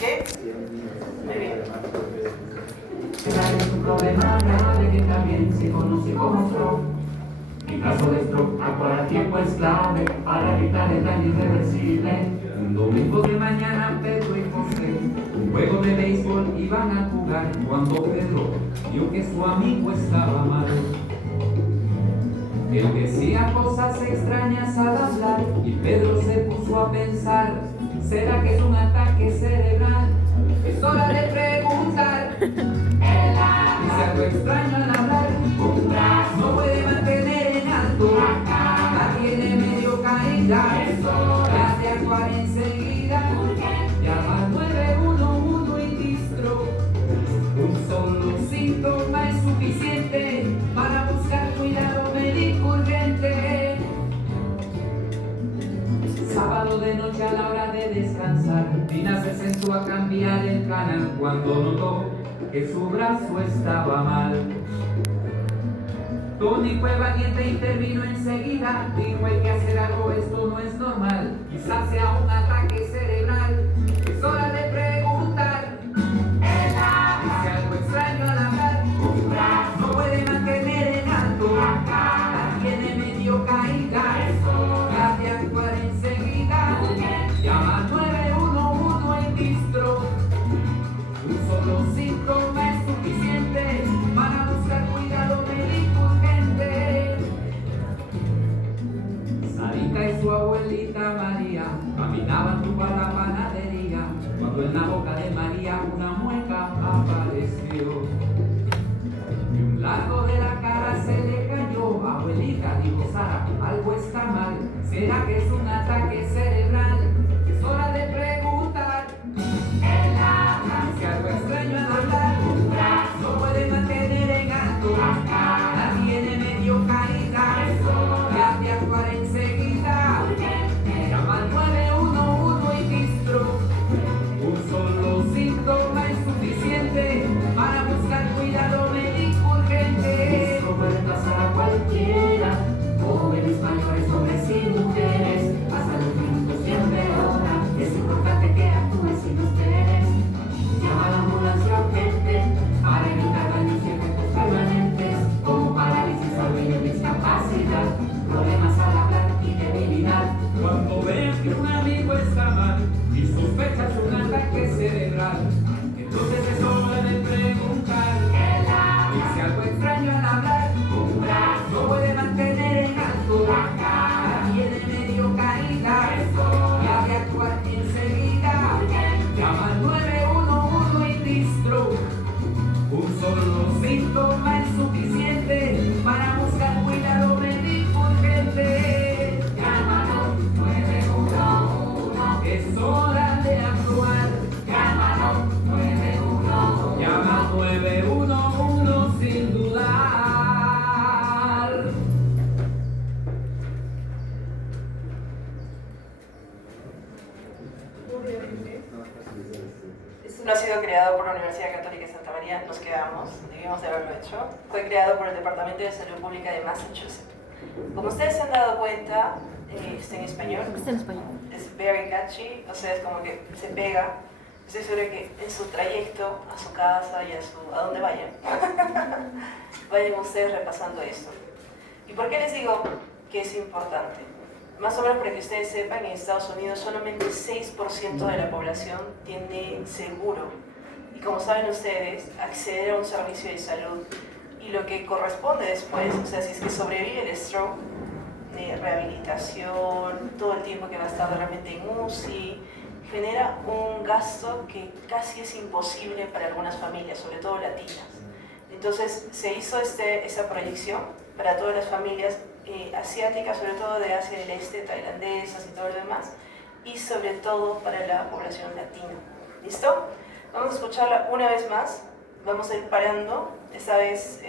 Muy bien. Es un problema grave que también se conoce como stroke. En caso de stroke, actuar a tiempo es clave para evitar el daño irreversible. Un domingo de mañana, Pedro y José, un juego de béisbol iban a jugar cuando Pedro vio que su amigo estaba mal. Él decía cosas extrañas al hablar y Pedro se puso a pensar, ¿será que es un ataque cerebral? Es hora de preguntar. Dice algo extraño al hablar, no puede mantener en alto, la tiene medio caída, la de actuar enseguida, llama al 911 y distro. Un solo síntoma es suficiente para buscar cuidado médico urgente. Sábado de noche a la hora de descansar, Tina se sentó a cambiar el canal cuando notó que su brazo estaba mal. Tony Cuevaliente intervino enseguida, dijo hay que hacer algo, esto no es normal, quizás sea un ataque cerebral, es hora de preguntar. Dice algo extraño al hablar, no puede mantener en alto, la tiene medio caída, la de actuar enseguida, llama al 911 en distro. Un solo síntoma es suficiente para buscar cuidado médico urgente. Sarita y su abuelita María caminaban rumbo a la panadería cuando en la boca de María una mueca apareció. Y un lado de la cara se le cayó. Abuelita, dijo Sara, algo está mal. ¿Será que es un ataque cerebral? Es hora de preguntar. Dice algo extraño al hablar, no puede mantener en alto, la tiene medio caída, ya de actuar enseguida, llama al 911 y distro. Un solo síntoma es suficiente para buscar cuidado médico urgente. Esto puede pasar a cualquiera, jóvenes, mayores, hombres y mujeres, hasta los minutos de hora. Es importante que actúes sin esperes. Llama a la ambulancia urgente para evitar daños y efectos permanentes como parálisis, sueño, discapacidad, problemas al hablar y debilidad. Cuando veas que un amigo está mal y sospechas un ataque cerebral, entonces es hora de preguntar. Dice algo extraño al hablar, no puede mantener en alto, la tiene medio caída, ya de actuar enseguida, llama al 911 y distro. Un solo síntoma es suficiente para buscar cuidado médico urgente. Llámanos 911, es hora de actuar. Llámanos 911, llama 911 sin dudar. Esto no ha sido creado por la Universidad Católica de Santa María, nos quedamos, debimos de haberlo hecho. Fue creado por el Departamento de Salud Pública de Massachusetts. Como ustedes se han dado cuenta, está en español. Está en español. Es very catchy, o sea, es como que se pega. Estoy segura que en su trayecto a su casa y a donde vayan, vayan ustedes repasando esto. ¿Y por qué les digo que es importante? Más o menos para que ustedes sepan, en Estados Unidos solamente 6% de la población tiene seguro. Y como saben ustedes, acceder a un servicio de salud y lo que corresponde después, o sea, si es que sobrevive el stroke, rehabilitación, todo el tiempo que va a estar realmente en UCI, genera un gasto que casi es imposible para algunas familias, sobre todo latinas. Entonces se hizo esa proyección para todas las familias asiáticas, sobre todo de Asia del Este, tailandesas y todo lo demás, y sobre todo para la población latina. ¿Listo? Vamos a escucharla una vez más, vamos a ir parando. Esta vez,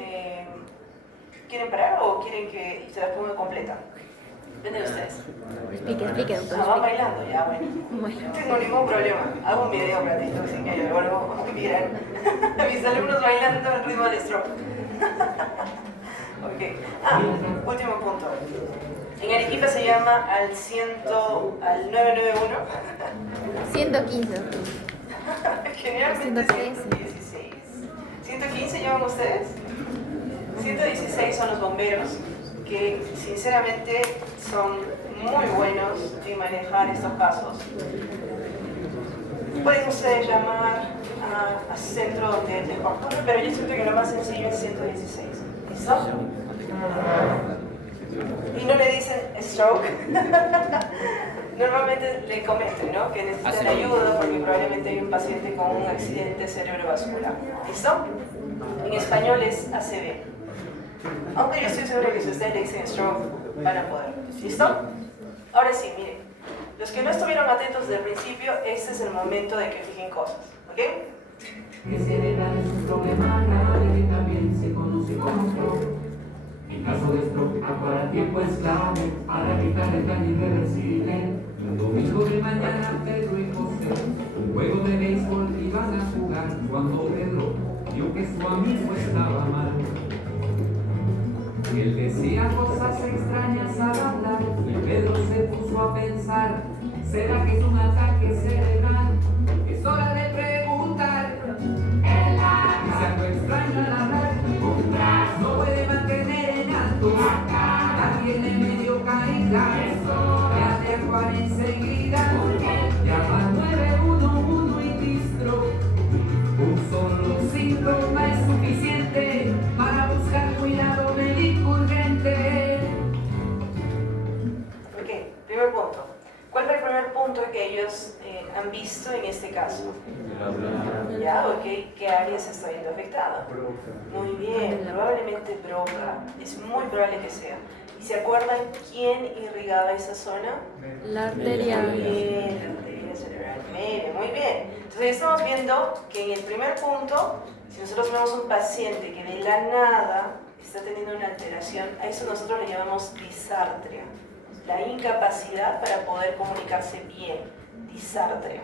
¿quieren parar o quieren que se la ponga completa? Depende de ustedes. Explique, doctor. No, van bailando, ya, bueno. No tengo ningún problema. Hago un video para TikTok sin que yo vuelvo muy viral. Mis alumnos bailando al ritmo del stroke. Ok. Último punto. En Arequipa se llama al 991. 115. Generalmente 115. 116. ¿115 llevan ustedes? 116 son los bomberos, que sinceramente son muy buenos en manejar estos casos. Pueden ustedes llamar a centro de descontrol, pero yo siento que lo más sencillo es 116. ¿Listo? Y no le dicen stroke. Normalmente le comenten, ¿no?, que necesitan ayuda porque probablemente hay un paciente con un accidente cerebrovascular. ¿Listo? En español es ACV. Aunque yo estoy segura que si ustedes le dicen stroke, van a poder. ¿Listo? Ahora sí, miren. Los que no estuvieron atentos desde el principio, este es el momento de que fijen cosas. ¿Ok? El cerebral es un problema grave que también se conoce como stroke. En caso de stroke, actuar a tiempo es clave para evitar el daño irreversible. Un domingo de mañana, Pedro y José, un juego de béisbol iban a jugar cuando Pedro vio que su amigo estaba mal. Y él decía cosas extrañas al hablar y Pedro se puso a pensar, ¿será que es un ataque cerebral? Es hora de preguntar. Dice algo extraño al hablar, no puede mantener en alto, la tiene medio caída, ya de actuar enseguida, llama al 911 y distro. Un solo síntoma es suficiente para buscar cuidado médico urgente. Ok, primer punto. ¿Cuál fue el primer punto que ellos han visto en este caso? Ya, ok, ¿qué área se está viendo afectada? Muy bien, probablemente Broca, es muy probable que sea. ¿Y se acuerdan quién irrigaba esa zona? La arteria. Muy bien, la arteria cerebral media, muy bien. Entonces estamos viendo que en el primer punto, si nosotros vemos un paciente que de la nada está teniendo una alteración, a eso nosotros le llamamos disartria, la incapacidad para poder comunicarse bien, disartria.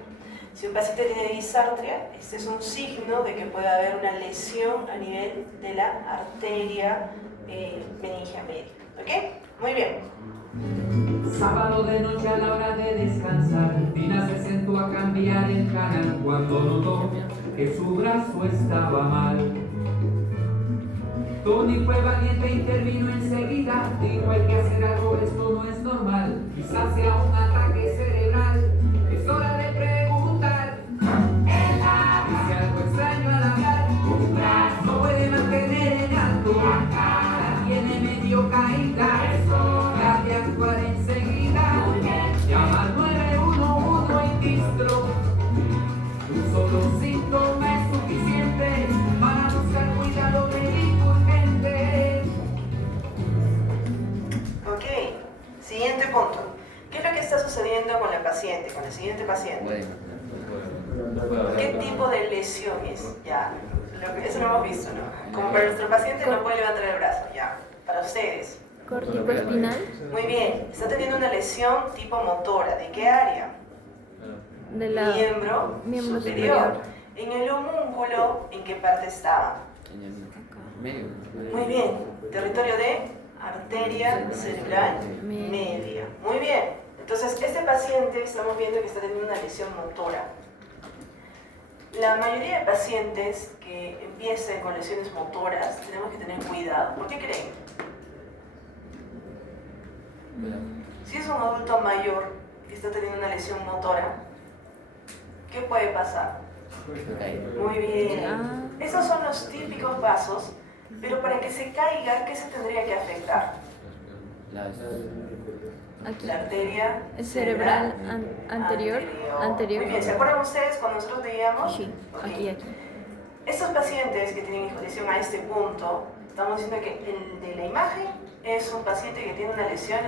Si un paciente tiene disartria, este es un signo de que puede haber una lesión a nivel de la arteria meningia media. ¿Ok? Muy bien. Sábado de noche a la hora de descansar, Tina se sentó a cambiar el canal cuando notó que su brazo estaba mal. Tony fue valiente e intervino enseguida, dijo hay que hacer algo, esto no es normal, quizás sea un ataque cerebral, es hora de preguntar. Dice algo extraño al hablar, no puede mantener en alto, la tiene medio caída, la de actuar enseguida, llama al 911 y distro. Un solo síntoma es suficiente para buscar cuidado médico urgente. Ok, siguiente punto. ¿Qué es lo que está sucediendo con la paciente, con el siguiente paciente? ¿Qué tipo de lesión es? Ya, eso lo hemos visto, ¿no? Como para nuestro paciente no puede levantar el brazo, ya. Para ustedes. Córtico espinal. Muy bien, está teniendo una lesión tipo motora. ¿De qué área? De la Miembro superior. En el homúnculo, ¿en qué parte estaba? En el medio. Muy bien, territorio de arteria cerebral media. Muy bien, entonces este paciente estamos viendo que está teniendo una lesión motora. La mayoría de pacientes que empiecen con lesiones motoras tenemos que tener cuidado. ¿Por qué creen? Si es un adulto mayor que está teniendo una lesión motora, ¿qué puede pasar? Muy bien. Esos son los típicos pasos, pero para que se caiga, ¿qué se tendría que afectar? Aquí. La arteria Cerebral anterior. Muy bien, ¿se acuerdan ustedes cuando nosotros veíamos? Sí, Okay. aquí. Estos pacientes que tienen lesión a este punto, estamos diciendo que el de la imagen es un paciente que tiene una lesión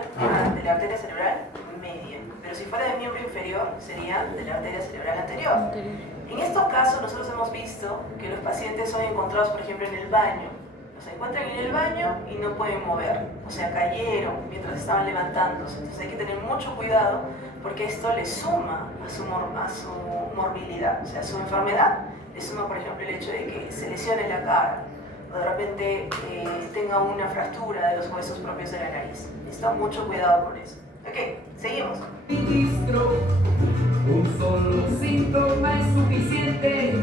de la arteria cerebral media, pero si fuera de miembro inferior sería de la arteria cerebral anterior. En estos casos nosotros hemos visto que los pacientes son encontrados, por ejemplo, en el baño. Se encuentran en el baño y no pueden mover, o sea, cayeron mientras estaban levantándose. Entonces hay que tener mucho cuidado porque esto le suma a su morbilidad, o sea, a su enfermedad le suma, por ejemplo, el hecho de que se lesione la cara o de repente tenga una fractura de los huesos propios de la nariz. ¿Listo? Mucho cuidado con eso. Ok, seguimos. Ministro, un solo síntoma es suficiente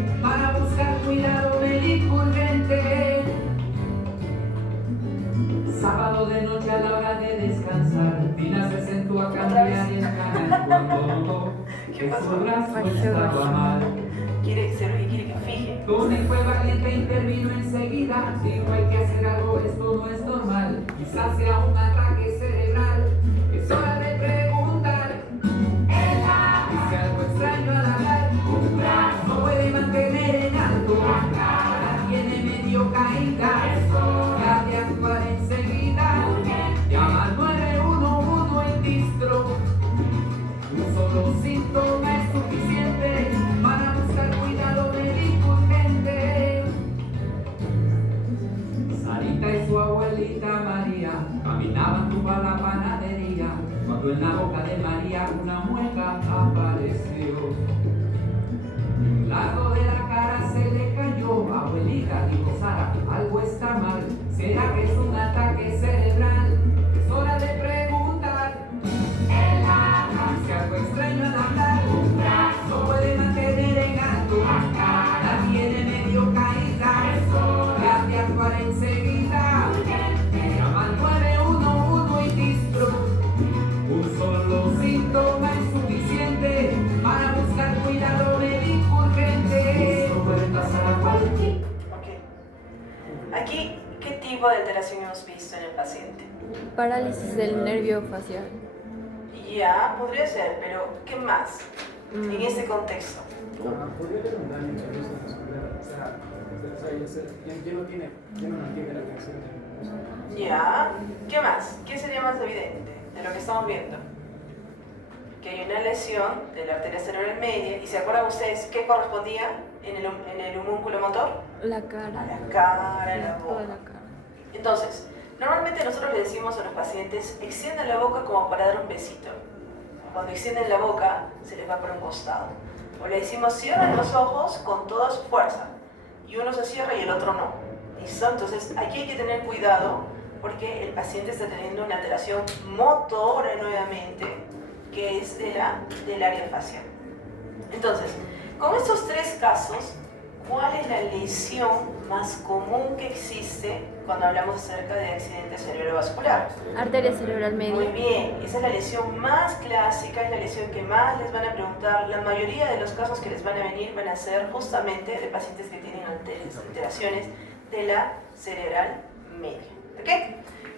que pasó? su brazo estaba mal. Quiere que fije. Tony fue valiente, intervino enseguida. Dijo: hay que hacer algo, esto no es normal. Quizás sea un ataque cerebral. Es hora de preguntar. Dice algo extraño al hablar. No puede mantener en alto. La tiene medio caída. Ya de actuar enseguida. Llama al 911 en distro. Un solo síntoma es suficiente para buscar cuidado médico urgente. Sarita y su abuelita María caminaban rumbo a la panadería, cuando en la boca de María una mueca apareció. Y un lado de la cara se le cayó. Abuelita, dijo Sara, algo está mal. ¿Será que es un ataque cerebral? Es hora de preguntar. Dice algo extraño al hablar. No puede mantener en alto. La tiene medio caída. Ya de actuar enseguida. Llama al 911 y distro. Un solo síntoma es suficiente para buscar cuidado médico urgente. No puede pasar a cualquier. Ok. Aquí, ¿qué tipo de alteración hemos visto en el paciente? Parálisis del nervio facial. Ya, podría ser, pero ¿qué más en este contexto? Podría haber un daño nervioso muscular, ya no mantiene la tensión del músculo. Ya, ¿qué más? ¿Qué sería más evidente de lo que estamos viendo? Que hay una lesión de la arteria cerebral media, y ¿se acuerdan ustedes qué correspondía en el homúnculo motor? La cara. A la cara, a la Toda boca. la cara. Entonces, normalmente nosotros le decimos a los pacientes: extiendan la boca como para dar un besito. Cuando extienden la boca, se les va por un costado. O le decimos: cierran los ojos con toda su fuerza. Y uno se cierra y el otro no. ¿Listo? Entonces, aquí hay que tener cuidado porque el paciente está teniendo una alteración motora nuevamente, que es del área facial. Entonces, con estos tres casos, ¿cuál es la lesión más común que existe cuando hablamos acerca de accidente cerebrovascular? Arteria cerebral Muy media. bien, esa es la lesión más clásica, es la lesión que más les van a preguntar. La mayoría de los casos que les van a venir van a ser justamente de pacientes que tienen alteraciones de la cerebral media. ¿Ok?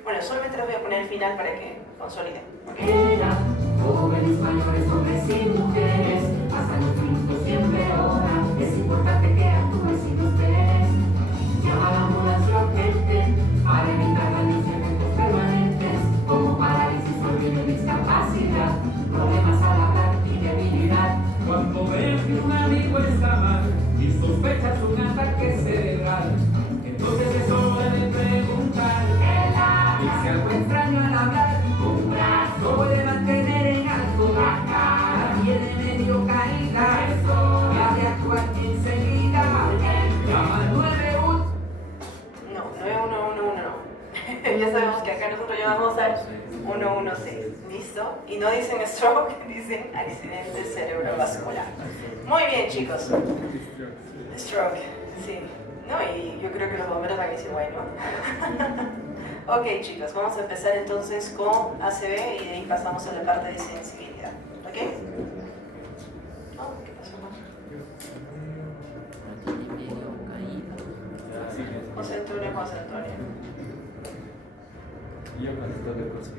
Bueno, solamente les voy a poner el final para que consoliden. Era jóvenes, mayores, hombres y mujeres, hasta los minutos siempre hora. Es importante que actúes si los ves. Llama a la ambulancia urgente para evitar daños y efectos permanentes, como parálisis, olvido, discapacidad, problemas al hablar y debilidad. Cuando ves que un amigo está mal y sospechas un ataque cerebral, entonces es hora de preguntar. Dice algo extraño al hablar. No puede mantener en alto. La tiene medio caída. Ya de actuar enseguida. Llama al 911. No, 9111 no. Ya sabemos que acá nosotros llamamos al 116. ¿Listo? Y no dicen stroke, dicen accidente cerebrovascular. Muy bien, chicos. Stroke, sí. No, y yo creo que los bomberos van a decir, bueno. Ok, chicos, vamos a empezar entonces con ACV y de ahí pasamos a la parte de sensibilidad. ¿Ok? Oh, ¿qué pasó? José Antonio. Y yo cuando toque cosas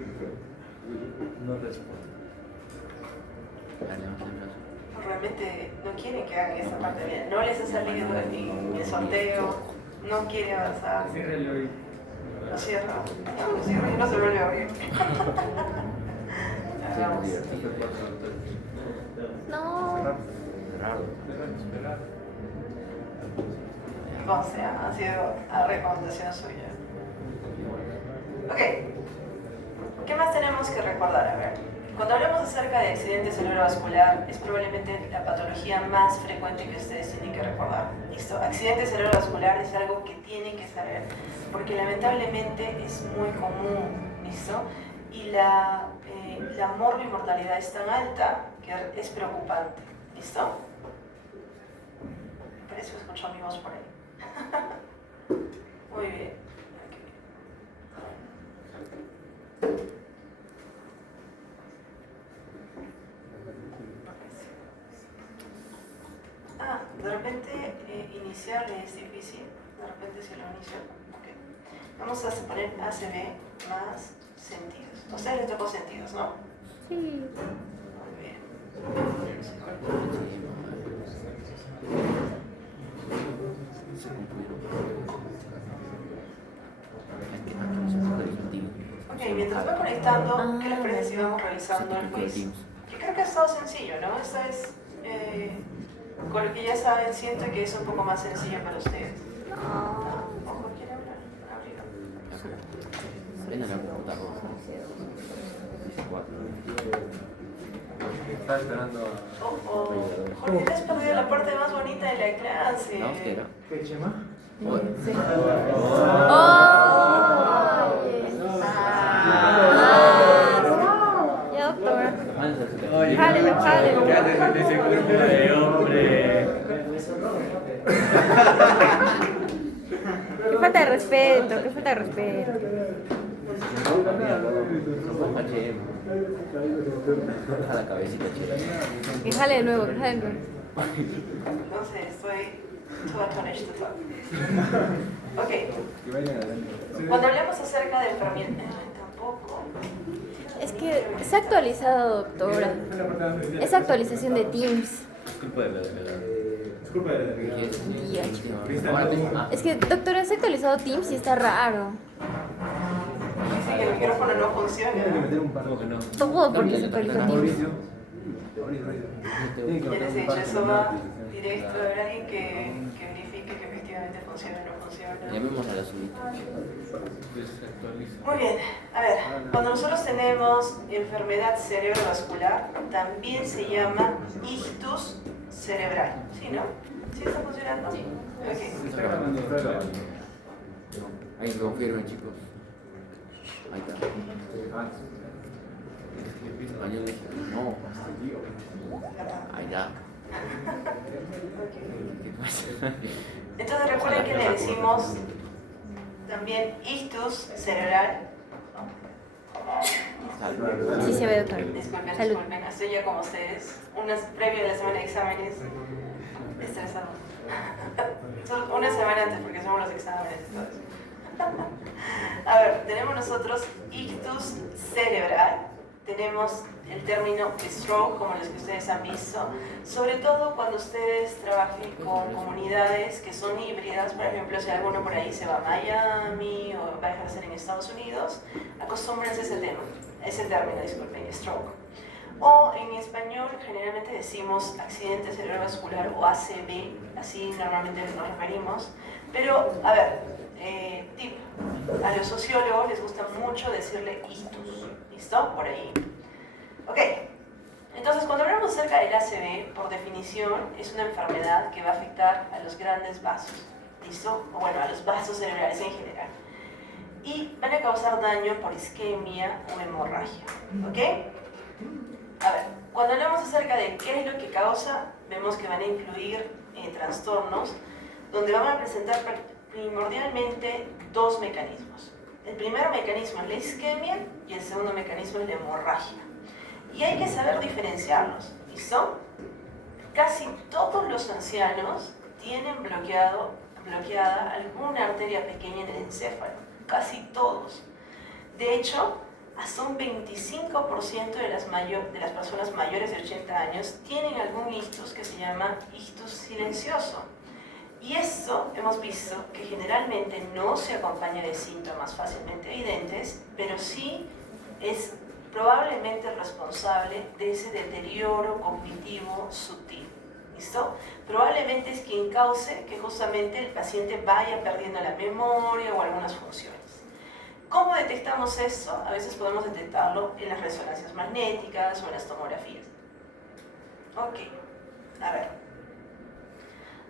no respondo. Realmente no quieren que hagan esta parte bien. No les ha salido en el sorteo, no quiere avanzar. Ciérrelo y Lo cierro. No, lo cierro y no se vuelve a abrir. Hagamos. No. esperar. O sea, ha sido a recomendación suya. Ok. ¿Qué más tenemos que recordar? A ver. Cuando hablamos acerca de accidente cerebrovascular, es probablemente la patología más frecuente que ustedes tienen que recordar. ¿Listo? Accidente cerebrovascular es algo que tienen que saber, porque lamentablemente es muy común, ¿listo? Y la morbimortalidad es tan alta que es preocupante, ¿listo? Parece que escucho mi voz por ahí. Muy bien. De repente iniciarle es difícil, de repente si lo inicio. Okay. Vamos a poner ACB más sentidos. A ustedes les tocó sentidos, ¿no? Sí. Muy bien. Ok, mientras va conectando, ¿qué les parece si vamos revisando el quiz? Que creo que ha estado sencillo, ¿no? Esta es, con lo que ya saben, siento que es un poco más sencillo para ustedes. Ojo, ¿quiere hablar? Arriba. Ven a la computadora. 4. Estaba esperando a... Jorge, te has perdido la parte más bonita de la clase. No, ¿qué era? ¿Qué, Chema? Sí. Ya, doctora. Jálelo, jálelo. ¿Qué haces en ese cuerpo de hombre? Qué falta de respeto, qué falta de respeto. Baja la cabecita, chica. Que jale de nuevo, que jale de nuevo. No sé, estoy too astonished to talk. Ok, cuando hablamos acerca de enfermedad, tampoco. Es que se ha actualizado, doctora. Es actualización de Teams. Es culpa de la delegada. Es culpa de la delegada. Es que, doctora, se ha actualizado Teams y está raro. Dice que el micrófono no funciona. Tiene que meter un par. ¿Cómo que no? Todo porque se actualizó Teams. Mauricio. Ya les he dicho, eso va directo. A ver, alguien que verifique que efectivamente funciona o no funciona. Llamemos a la subida. Muy bien, a ver, cuando nosotros tenemos enfermedad cerebrovascular, también se llama ictus cerebral. ¿Sí, no? ¿Sí está funcionando? Sí. Ok. Ahí me confirmen, chicos. Ahí está. Español mexicano. No. Ahí ya. ¿Qué pasa? Entonces recuerden que le decimos también ictus cerebral. Sí se ve, doctora. Disculpen, Salud. disculpen, estoy ya como ustedes. Unas previo a la semana de exámenes, estresado. Solo una semana antes porque somos los exámenes y todo eso. A ver, tenemos nosotros ictus cerebral. Tenemos el término stroke, como los que ustedes han visto, sobre todo cuando ustedes trabajen con comunidades que son híbridas. Por ejemplo, si alguno por ahí se va a Miami o va a ejercer en Estados Unidos, acostúmbrense a ese término, disculpen, stroke. O en español generalmente decimos accidente cerebrovascular o ACV, así normalmente nos referimos. Pero, a ver, tip, a los sociólogos les gusta mucho decirle ictus, ¿listo? Por ahí. Ok, entonces cuando hablamos acerca del ACV, por definición, es una enfermedad que va a afectar a los grandes vasos, ¿listo? O bueno, a los vasos cerebrales en general. Y van a causar daño por isquemia o hemorragia, ¿ok? A ver, cuando hablamos acerca de qué es lo que causa, vemos que van a incluir trastornos donde van a presentar primordialmente dos mecanismos. El primer mecanismo es la isquemia y el segundo mecanismo es la hemorragia. Y hay que saber diferenciarlos, ¿listo? Casi todos los ancianos tienen bloqueada alguna arteria pequeña en el encéfalo, casi todos. De hecho, hasta un 25% de las personas mayores de 80 años tienen algún ictus que se llama ictus silencioso. Y esto hemos visto que generalmente no se acompaña de síntomas fácilmente evidentes, pero sí es probablemente responsable de ese deterioro cognitivo sutil. ¿Listo? Probablemente es quien cause que justamente el paciente vaya perdiendo la memoria o algunas funciones. ¿Cómo detectamos esto? A veces podemos detectarlo en las resonancias magnéticas o en las tomografías. Ok, a ver.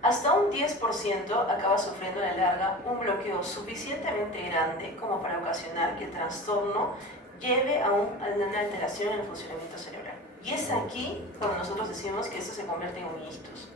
Hasta un 10% acaba sufriendo a la larga un bloqueo suficientemente grande como para ocasionar que el trastorno lleve a una alteración en el funcionamiento cerebral. Y es aquí cuando nosotros decimos que esto se convierte en un ictus.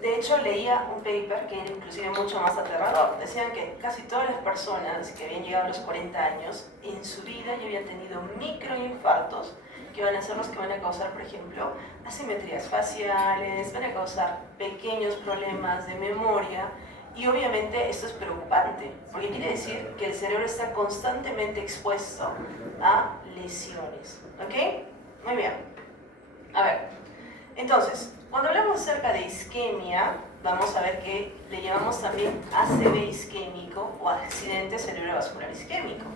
De hecho, leía un paper que era inclusive mucho más aterrador. Decían que casi todas las personas que habían llegado a los 40 años, en su vida ya habían tenido microinfartos que que van a ser los que van a causar, por ejemplo, asimetrías faciales, van a causar pequeños problemas de memoria. Y obviamente esto es preocupante, porque quiere decir que el cerebro está constantemente expuesto a lesiones. ¿Ok? Muy bien. A ver, entonces, cuando hablamos acerca de isquemia, vamos a ver que le llamamos también ACV isquémico o accidente cerebrovascular isquémico.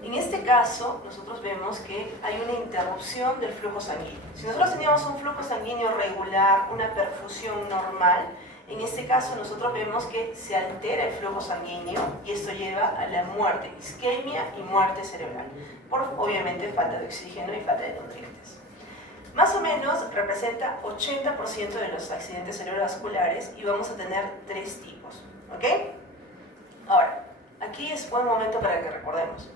En este caso, nosotros vemos que hay una interrupción del flujo sanguíneo. Si nosotros teníamos un flujo sanguíneo regular, una perfusión normal, en este caso nosotros vemos que se altera el flujo sanguíneo y esto lleva a la muerte, isquemia y muerte cerebral, por obviamente falta de oxígeno y falta de nutrientes. Más o menos representa 80% de los accidentes cerebrovasculares y vamos a tener 3 tipos. ¿Ok? Ahora, aquí es buen momento para que recordemos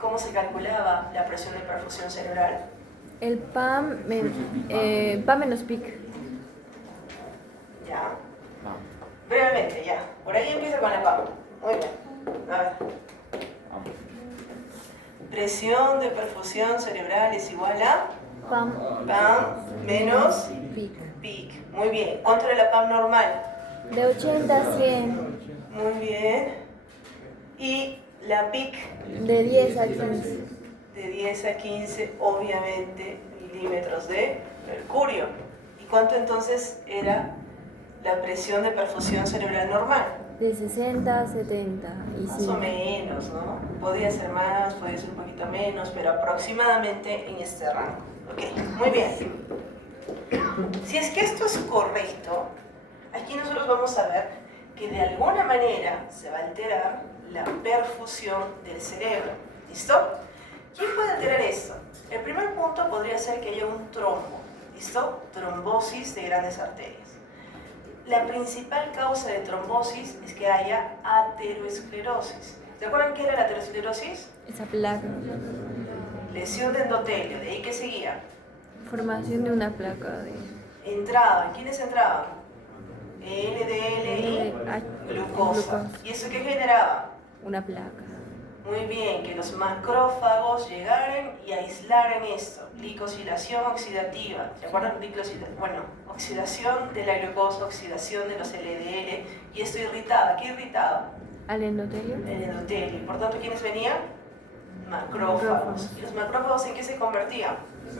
cómo se calculaba la presión de perfusión cerebral. El PAM, PAM menos PIC. Ya. Brevemente, ya. Por ahí empieza con la PAM. Muy bien. A ver. Presión de perfusión cerebral es igual a PAM menos PIC. PIC. Muy bien. ¿Cuánto era la PAM normal? De 80 a 100. Muy bien. Y la PIC De 10 a 15. de 10 a 15, obviamente, milímetros de mercurio. ¿Y cuánto entonces era la presión de perfusión cerebral normal? De 60 a 70 y Más 5. o menos, ¿no? Podría ser más, podría ser un poquito menos, pero aproximadamente en este rango. Ok, muy bien. Si es que esto es correcto, aquí nosotros vamos a ver que de alguna manera se va a alterar la perfusión del cerebro. ¿Listo? ¿Quién puede alterar esto? El primer punto podría ser que haya un trombo. ¿Listo? Trombosis de grandes arterias. La principal causa de trombosis es que haya ateroesclerosis. ¿Se acuerdan qué era la aterosclerosis? Esa placa. Lesión de endotelio. ¿De ahí qué seguía? Formación de una placa de Entraba. ¿Quiénes entraban? LDL y glucosa. ¿Y eso qué generaba? una placa. Muy bien, que los macrófagos llegaran y aislaran esto. Glicosilación oxidativa. ¿Se acuerdan? Bueno, oxidación de la glucosa, oxidación de los LDL. Y esto irritaba. ¿Qué irritaba? Al endotelio. El endotelio. Por tanto, ¿quiénes venían? Macrófagos. ¿Y los macrófagos en qué se convertían?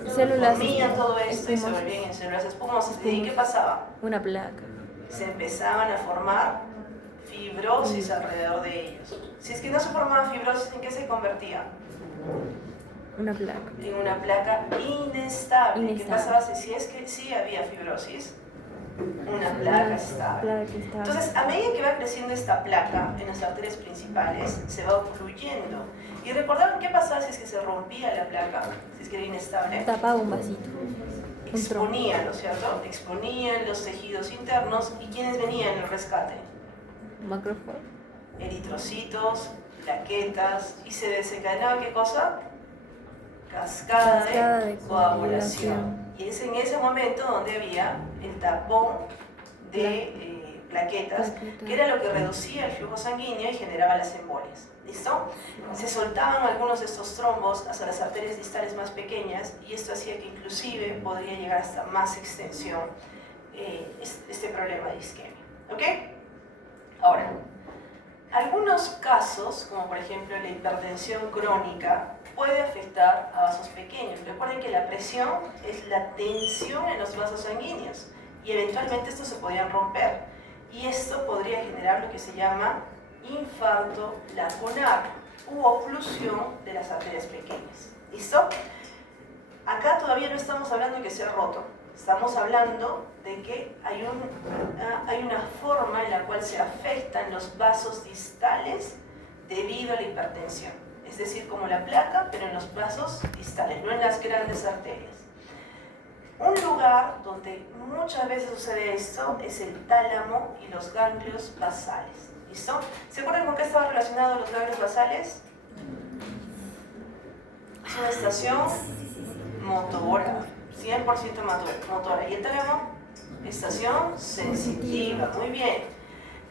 Células Comían todo esto y se espumosas. volvían en células espumosas. ¿Y qué pasaba? Una placa. Se empezaban a formar fibrosis alrededor de ellos. Si es que no se formaba fibrosis, ¿en qué se convertía? Una placa. En una placa inestable. ¿Qué Inestable. pasaba si es que sí había fibrosis? Una placa estable. Placa estable. Entonces, a medida que va creciendo esta placa en las arterias principales, se va ocluyendo. Y recordaron qué pasaba si es que se rompía la placa, si es que era inestable. Tapaba un vasito. Exponían, ¿no es cierto? Exponían los tejidos internos. ¿Y quiénes venían en el rescate? Macrófago. Eritrocitos, plaquetas, y se desencadenaba ¿qué cosa? Cascada de coagulación. Y es en ese momento donde había el tapón de plaquetas, que era lo que reducía el flujo sanguíneo y generaba las embolias. ¿Listo? Se soltaban algunos de estos trombos hacia las arterias distales más pequeñas y esto hacía que inclusive podría llegar hasta más extensión este problema de isquemia. ¿Ok? Ahora, algunos casos, como por ejemplo la hipertensión crónica, puede afectar a vasos pequeños. Recuerden que la presión es la tensión en los vasos sanguíneos y eventualmente estos se podían romper. Y esto podría generar lo que se llama infarto lacunar u oclusión de las arterias pequeñas. ¿Listo? Acá todavía no estamos hablando de que sea roto. Estamos hablando de que hay una forma en la cual se afectan los vasos distales debido a la hipertensión. Es decir, como la placa, pero en los vasos distales, no en las grandes arterias. Un lugar donde muchas veces sucede esto es el tálamo y los ganglios basales. ¿Listo? ¿Se acuerdan con qué estaban relacionados los ganglios basales? Es una estación motora, 100% motora. ¿Y el tálamo? Estación sensitiva, muy bien.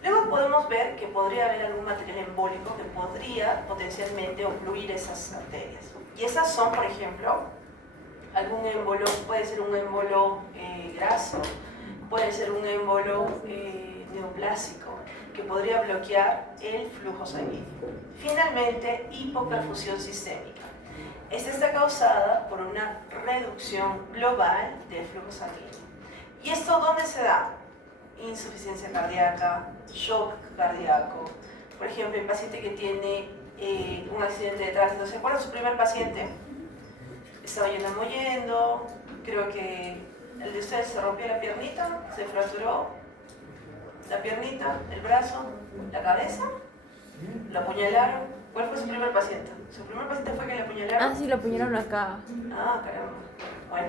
Luego podemos ver que podría haber algún material embólico que podría potencialmente ocluir esas arterias. Y esas son, por ejemplo, algún émbolo, puede ser un émbolo graso, puede ser un émbolo neoplásico, que podría bloquear el flujo sanguíneo. Finalmente, hipoperfusión sistémica. Esta está causada por una reducción global del flujo sanguíneo. ¿Y esto dónde se da? Insuficiencia cardíaca, shock cardíaco. Por ejemplo, el paciente que tiene un accidente de tránsito, ¿se acuerdan de su primer paciente? Estaba yendo, creo que el de ustedes se rompió la piernita, se fracturó la piernita, el brazo, la cabeza, lo apuñalaron. ¿Cuál fue su primer paciente? ¿Su primer paciente fue que le apuñalaron? Ah, sí, lo apuñalaron acá. Ah, caramba. Bueno,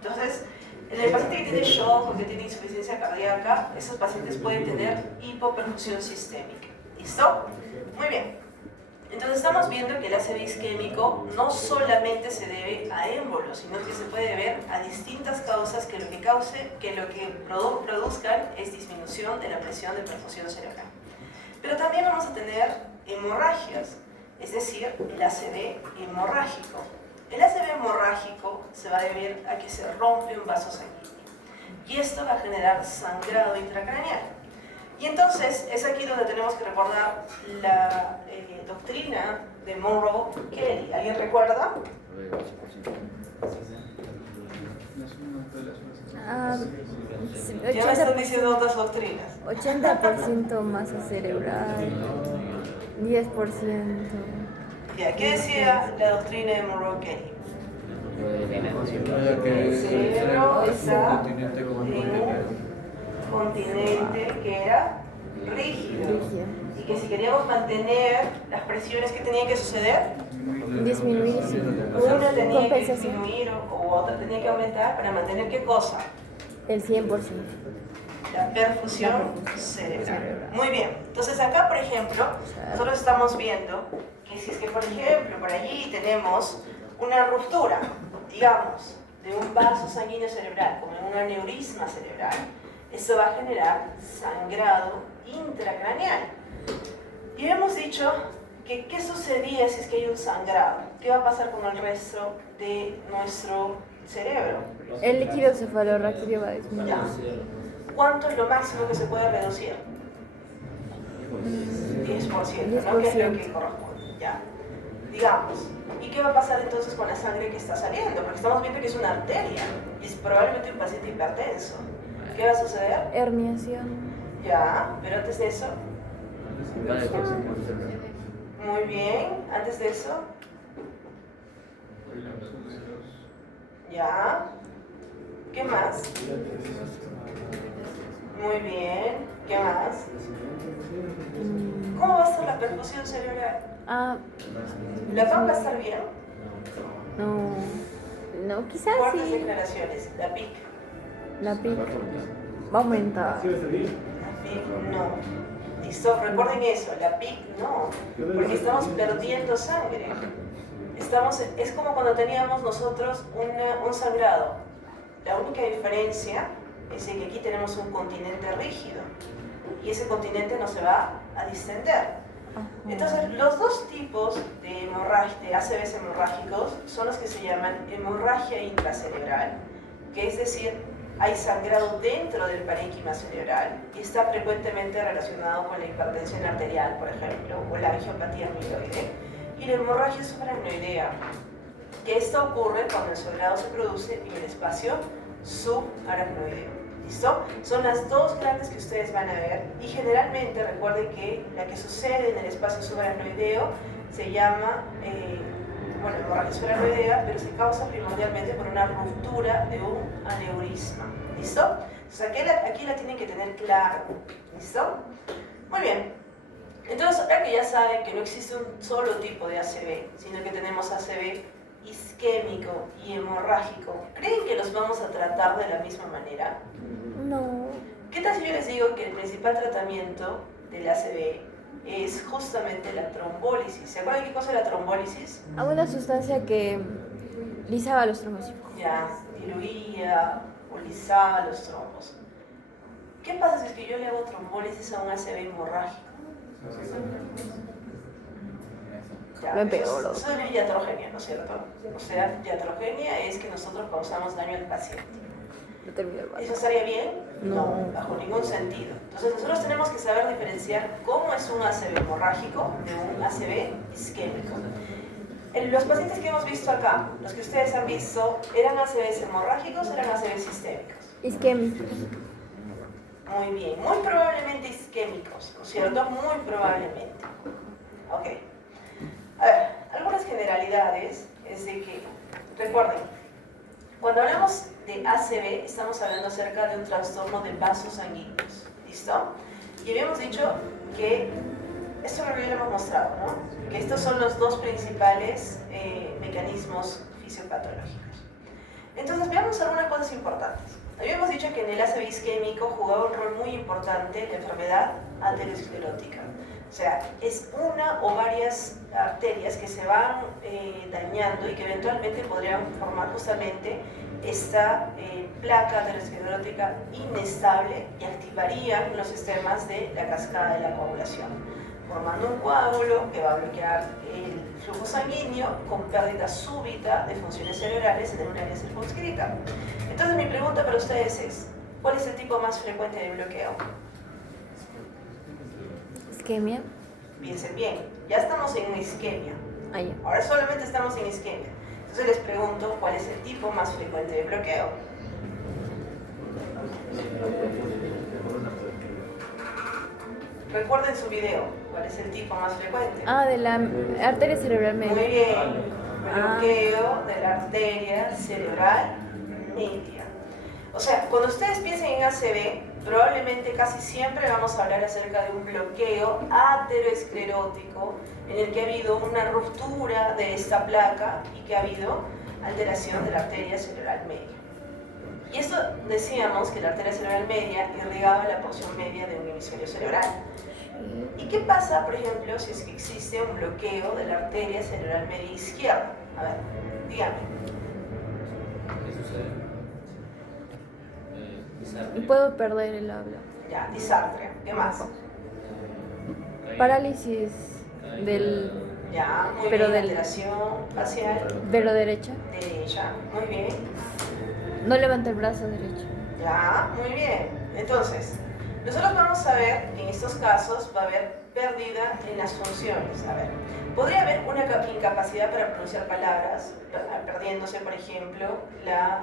entonces, en el paciente que tiene shock o que tiene insuficiencia cardíaca, esos pacientes pueden tener hipoperfusión sistémica. ¿Listo? Muy bien. Entonces estamos viendo que el ACV isquémico no solamente se debe a émbolos, sino que se puede ver a distintas causas que lo que produzcan es disminución de la presión de perfusión cerebral. Pero también vamos a tener hemorragias, es decir, el ACV hemorrágico. El ACV hemorrágico se va a deber a que se rompe un vaso sanguíneo y esto va a generar sangrado intracraneal. Y entonces es aquí donde tenemos que recordar la doctrina de Monro-Kelly. ¿Alguien recuerda? Sí, Ya me están diciendo otras doctrinas. 80% masa cerebral, 10%. Ya, ¿qué decía la doctrina de Monro-Kelly? El cerebro está en un continente que era rígido y que si queríamos mantener las presiones que tenían que suceder, Disminuir, sí. una tenía que Compensación. disminuir o otra tenía que aumentar para mantener ¿qué cosa? El 100%. La perfusión cerebral. Muy bien. Entonces acá, por ejemplo, nosotros estamos viendo que si es que, por ejemplo, por allí tenemos una ruptura, digamos, de un vaso sanguíneo cerebral, como en un aneurisma cerebral, eso va a generar sangrado intracraneal. Y hemos dicho que qué sucedía si es que hay un sangrado. ¿Qué va a pasar con el resto de nuestro cerebro? El líquido cefalorraquídeo va a disminuir. Ya. ¿Cuánto es lo máximo que se puede reducir? 10%, ¿no? Que es lo que corresponde. Ya. Digamos. ¿Y qué va a pasar entonces con la sangre que está saliendo? Porque estamos viendo que es una arteria y es probablemente un paciente hipertenso. ¿Qué va a suceder? Herniación. Ya, pero antes de eso. Muy bien, antes de eso. Ya. ¿Qué más? Muy bien. ¿Qué más? ¿Cómo va a estar la perfusión cerebral? Ah, ¿La PAP va a estar bien? no, quizás Fuertes sí. declaraciones. La PIC. La PIC va a aumentar. La PIC no. Listo, recuerden eso, la PIC no, porque estamos perdiendo sangre. Es como cuando teníamos nosotros un sangrado. La única diferencia es que aquí tenemos un continente rígido y ese continente no se va a distender. Entonces, los dos tipos de ACVs hemorrágicos son los que se llaman hemorragia intracerebral, que es decir, hay sangrado dentro del parénquima cerebral y está frecuentemente relacionado con la hipertensión arterial, por ejemplo, o la angiopatía amiloide, y la hemorragia subaracnoidea, que esto ocurre cuando el sangrado se produce en el espacio subaracnoideo. ¿Listo? Son las dos grandes que ustedes van a ver y generalmente recuerden que la que sucede en el espacio subaracnoideo se llama hemorragia subaracnoidea, pero se causa primordialmente por una ruptura de un aneurisma. ¿Listo? Entonces aquí la tienen que tener claro. ¿Listo? Muy bien. Entonces, ahora que ya saben que no existe un solo tipo de ACV, sino que tenemos ACV isquémico y hemorrágico, ¿creen que los vamos a tratar de la misma manera? No. ¿Qué tal si yo les digo que el principal tratamiento del ACV es justamente la trombólisis? ¿Se acuerdan qué cosa es la trombólisis? Una sustancia que lisaba los trombos. Ya, diluía o lisaba los trombos. ¿Qué pasa si es que yo le hago trombólisis a un ACV hemorrágico? Ya, Lo empeoró. eso es iatrogenia, ¿no es cierto? O sea, iatrogenia es que nosotros causamos daño al paciente. No termino el baño. ¿Eso estaría bien? No. Bajo ningún sentido. Entonces nosotros tenemos que saber diferenciar cómo es un ACV hemorrágico de un ACV isquémico. Los pacientes que hemos visto acá, los que ustedes han visto, ¿eran ACVs hemorrágicos o eran ACVs sistémicos? Isquémicos. Muy bien, muy probablemente isquémicos, ¿no es cierto? Muy probablemente. Ok. A ver, algunas generalidades es de que, recuerden, cuando hablamos de ACV, estamos hablando acerca de un trastorno de vasos sanguíneos, ¿listo? Y habíamos dicho que, esto lo hemos mostrado, ¿no? Que estos son los dos principales mecanismos fisiopatológicos. Entonces, veamos algunas cosas importantes. Habíamos dicho que en el ACV isquémico jugaba un rol muy importante la enfermedad aterosclerótica. O sea, es una o varias arterias que se van dañando y que eventualmente podrían formar justamente esta placa aterosclerótica inestable y activarían los sistemas de la cascada de la coagulación, formando un coágulo que va a bloquear el flujo sanguíneo con pérdida súbita de funciones cerebrales en un área circunscrita. Entonces mi pregunta para ustedes es, ¿cuál es el tipo más frecuente de bloqueo? Isquemia. Piensen bien, ya estamos en isquemia. Ahí. Ahora solamente estamos en isquemia. Entonces les pregunto, ¿cuál es el tipo más frecuente de bloqueo? Recuerden su video, ¿cuál es el tipo más frecuente? Ah, de la arteria cerebral Muy media. bien, bloqueo de la arteria cerebral media. O sea, cuando ustedes piensen en ACV, probablemente casi siempre vamos a hablar acerca de un bloqueo ateroesclerótico en el que ha habido una ruptura de esta placa y que ha habido alteración de la arteria cerebral media. Y esto decíamos que la arteria cerebral media irrigaba la porción media de un hemisferio cerebral. ¿Y qué pasa, por ejemplo, si es que existe un bloqueo de la arteria cerebral media izquierda? A ver, dígame. ¿Qué sucede? Y puedo perder el habla. Ya, disartria. ¿Qué más? Parálisis del Ya, muy Pero bien. del- Alteración facial vero derecha. derecha. Muy bien. No levanta el brazo derecho. Ya, muy bien. Entonces, nosotros vamos a ver que en estos casos va a haber pérdida en las funciones. A ver, podría haber una incapacidad para pronunciar palabras, perdiéndose, por ejemplo, la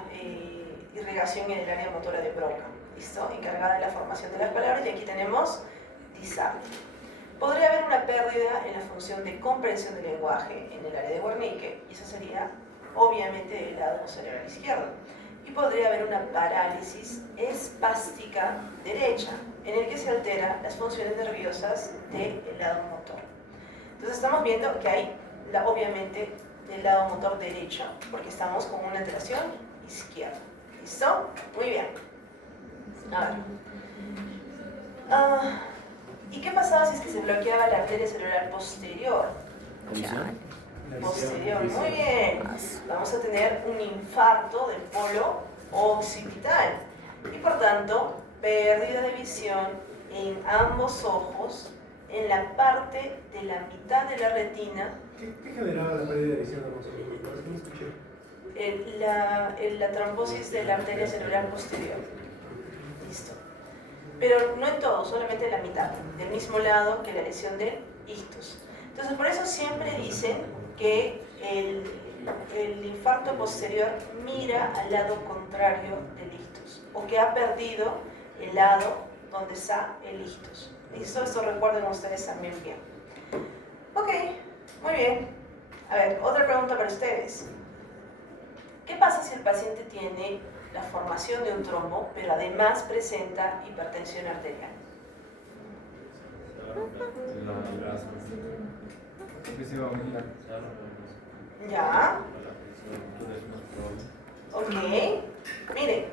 irrigación en el área motora de Broca, ¿listo? Encargada de la formación de las palabras, y aquí tenemos disartria. Podría haber una pérdida en la función de comprensión del lenguaje en el área de Wernicke, y eso sería obviamente del lado cerebral izquierdo. Y podría haber una parálisis espástica derecha, en el que se alteran las funciones nerviosas del lado motor. Entonces estamos viendo que hay, obviamente, del lado motor derecho, porque estamos con una alteración izquierda. ¿Listo? Muy bien. A ver. ¿Y qué pasaba si es que se bloqueaba la arteria cerebral posterior? Posterior, muy bien. Vamos a tener un infarto del polo occipital y por tanto pérdida de visión en ambos ojos, en la parte de la mitad de la retina. ¿Qué generaba la pérdida de visión de los ojos? Parece que no escuché. La trombosis de la arteria cerebral posterior. Listo. Pero no en todo, solamente en la mitad, del mismo lado que la lesión del ictus. Entonces, por eso siempre dicen que el infarto posterior mira al lado contrario del ictus, o que ha perdido el lado donde está el ictus. ¿Listo? Esto recuerden ustedes también bien. Ok, muy bien. A ver, otra pregunta para ustedes. ¿Qué pasa si el paciente tiene la formación de un trombo, pero además presenta hipertensión arterial? Ya. Ok. Miren,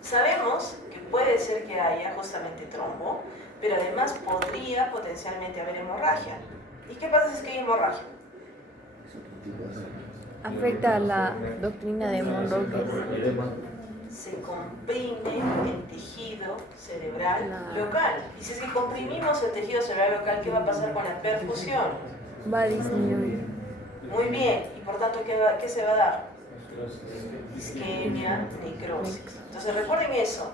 sabemos que puede ser que haya justamente trombo, pero además podría potencialmente haber hemorragia. ¿Y qué pasa si es que hay hemorragia? Afecta a la doctrina de Monroe. Se comprime el tejido cerebral local. Y si es que comprimimos el tejido cerebral local, ¿qué va a pasar con la perfusión? Va a disminuir. Muy bien, y por tanto, ¿qué se va a dar? Isquemia, necrosis. Entonces recuerden eso,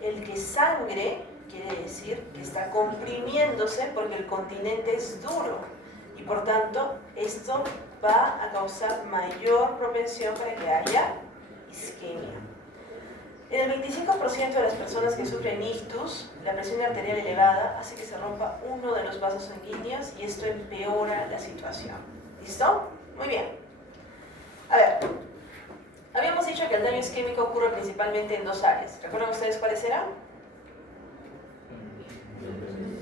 el que sangre quiere decir que está comprimiéndose porque el continente es duro y por tanto esto va a causar mayor propensión para que haya isquemia. En el 25% de las personas que sufren ictus, la presión arterial elevada hace que se rompa uno de los vasos sanguíneos y esto empeora la situación. ¿Listo? Muy bien. A ver, habíamos dicho que el daño isquémico ocurre principalmente en dos áreas. ¿Recuerdan ustedes cuáles eran?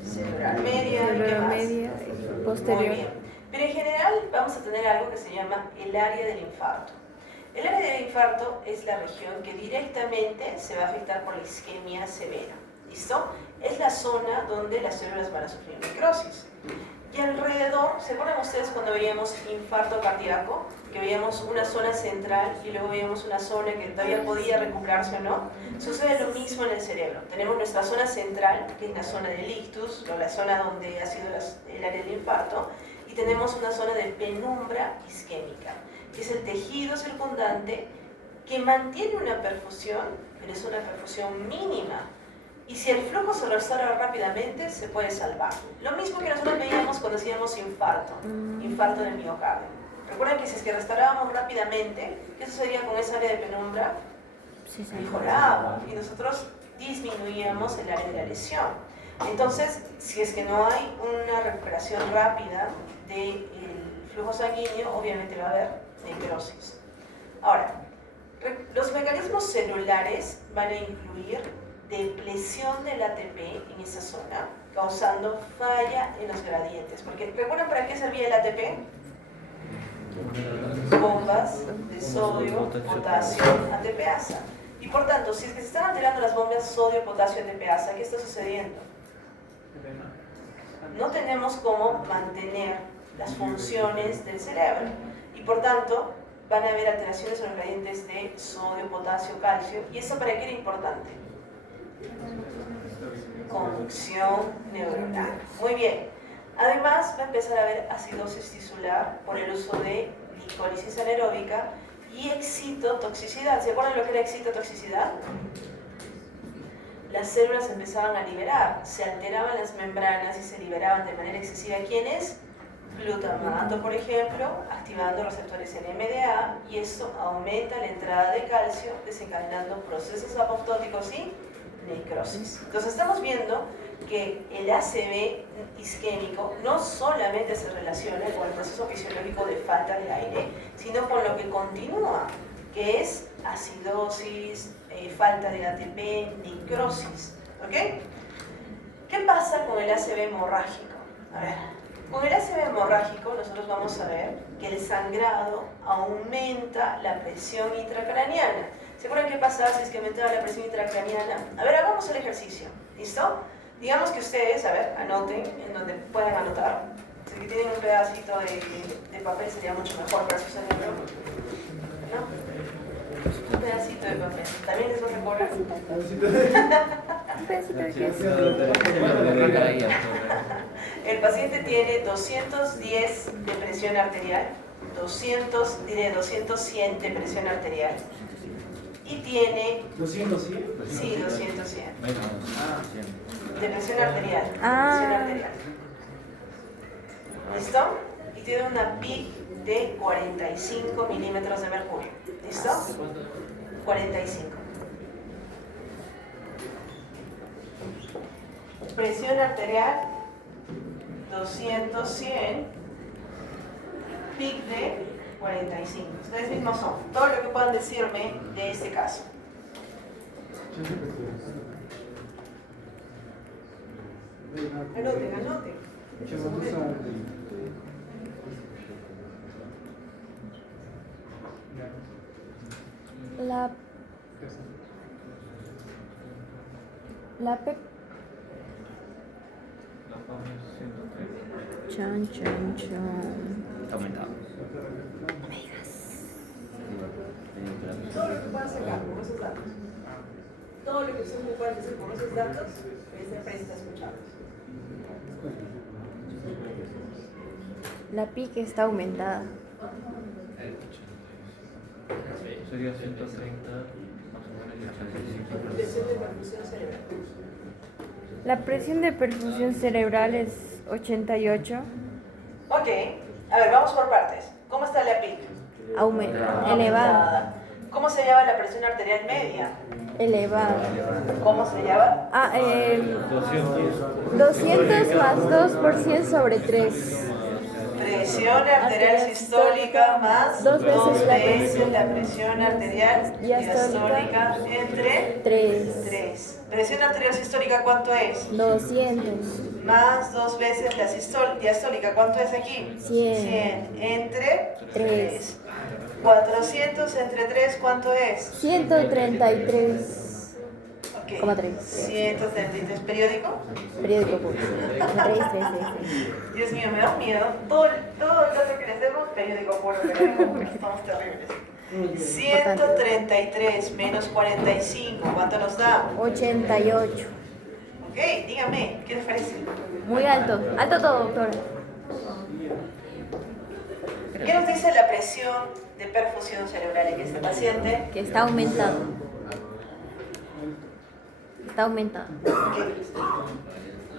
Cerebral media y qué más. Media, posterior. Muy bien. Pero en general vamos a tener algo que se llama el área del infarto. El área del infarto es la región que directamente se va a afectar por la isquemia severa. ¿Listo? Es la zona donde las células van a sufrir necrosis. Y alrededor, ¿se acuerdan ustedes cuando veíamos infarto cardíaco? Que veíamos una zona central y luego veíamos una zona que todavía podía recuperarse o no. Sucede lo mismo en el cerebro. Tenemos nuestra zona central, que es la zona del ictus, o la zona donde ha sido el área del infarto, y tenemos una zona de penumbra isquémica, que es el tejido circundante que mantiene una perfusión, pero es una perfusión mínima. Y si el flujo se restaura rápidamente, se puede salvar. Lo mismo que nosotros veíamos cuando hacíamos infarto del miocardio. Recuerden que si es que restaurábamos rápidamente, ¿qué sucedía con esa área de penumbra? Sí, sí. Mejoraba y nosotros disminuíamos el área de la lesión. Entonces, si es que no hay una recuperación rápida del flujo sanguíneo, obviamente va a haber necrosis. Ahora, los mecanismos celulares van a incluir depresión del ATP en esa zona, causando falla en los gradientes. Porque, ¿recuerdan para qué servía el ATP? Bombas de sodio, potasio, ATPasa. Y por tanto, si es que se están alterando las bombas sodio, potasio, ATPasa, ¿qué está sucediendo? No tenemos cómo mantener las funciones del cerebro. Y por tanto, van a haber alteraciones en los gradientes de sodio, potasio, calcio. ¿Y eso para qué era importante? Conducción neuronal. Muy bien. Además, va a empezar a haber acidosis tisular por el uso de glicólisis anaeróbica y excitotoxicidad. ¿Se acuerdan lo que era excitotoxicidad? Las células empezaban a liberar, se alteraban las membranas y se liberaban de manera excesiva. ¿Quiénes? Glutamato, por ejemplo, activando receptores NMDA, y esto aumenta la entrada de calcio, desencadenando procesos apoptóticos y necrosis. Entonces estamos viendo que el ACV isquémico no solamente se relaciona con el proceso fisiológico de falta de aire, sino con lo que continúa, que es acidosis, falta de ATP, necrosis. ¿Ok? ¿Qué pasa con el ACV hemorrágico? A ver, con el ACV hemorrágico nosotros vamos a ver que el sangrado aumenta la presión intracraneana. ¿Se acuerdan qué pasaba si es que aumentaba la presión intracraneana? A ver, hagamos el ejercicio. ¿Listo? Digamos que ustedes, a ver, anoten en donde puedan anotar. Si tienen un pedacito de papel sería mucho mejor para su cerebro. ¿No? Un pedacito de papel. ¿También les va a recordar? Un pedacito de queso. El paciente tiene 210 de presión arterial, 200 de presión arterial. Y tiene... ¿200, sí? Sí, 200 de presión arterial. ¿Listo? Y tiene una PIC de 45 milímetros de mercurio. ¿Listo? 45. Presión arterial 200/100, PIC de 45. Ustedes mismos son. Todo lo que puedan decirme de este caso. Anoten. La P. Chan. Aumentado. Todo lo que puedan sacar con esos datos. todo lo que ustedes me puedan decir con esos datos, se presta a escucharlos. La PIC está aumentada. Sería 130, más o menos, y 85. Presión de perfusión cerebral. La presión de perfusión cerebral es 88. Ok, a ver, vamos por partes. ¿Cómo está la PIC? Elevada. ¿Cómo se llama la presión arterial media? Elevada. ¿Cómo se llama? 200 más 2 por 100 sobre 3. Presión arterial sistólica más dos dos veces veces la presión arterial diastólica entre 3. Presión arterial sistólica, ¿cuánto es? 200 Más 2 veces la diastólica, ¿cuánto es aquí? 100 entre 3. 400 entre 3, ¿cuánto es? 133. Ok. 3. 133. ¿Periódico? Periódico puro. 3. Dios mío, me da miedo. Todo el dato que les demos, periódico puro. Estamos terribles. 133 menos 45, ¿cuánto nos da? 88. Ok, dígame, ¿qué les parece? Muy alto. Alto todo, doctora. ¿Qué nos dice la presión de perfusión cerebral en este paciente? Que está aumentado. Está aumentado.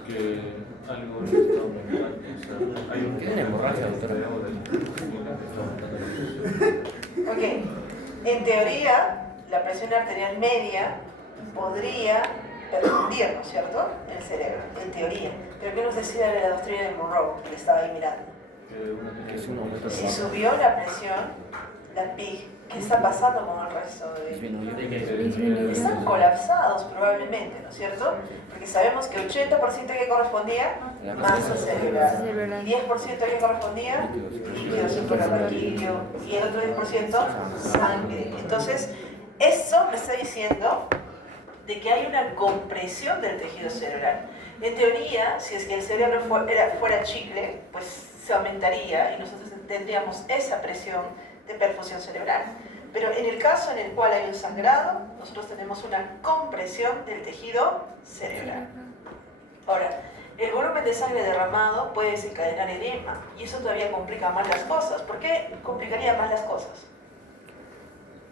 Que algo le está aumentando. O sea, hay una hemorragia, doctora. Ok, en teoría, la presión arterial media podría perfundir, ¿no es cierto?, el cerebro, en teoría. Pero ¿qué nos decía de la doctrina de Monroe, que le estaba ahí mirando? Si subió la presión, la PIG, ¿qué está pasando con el resto de...? Están colapsados probablemente, ¿no es cierto? Porque sabemos que 80% que correspondía masa cerebral, y 10% que correspondía líquido suprarraquídeo, y el otro 10% sangre. Entonces, eso me está diciendo de que hay una compresión del tejido cerebral. En teoría, si es que el cerebro fuera chicle, pues se aumentaría y nosotros tendríamos esa presión de perfusión cerebral. Pero en el caso en el cual hay un sangrado, nosotros tenemos una compresión del tejido cerebral. Ahora, el volumen de sangre derramado puede desencadenar edema y eso todavía complica más las cosas. ¿Por qué complicaría más las cosas?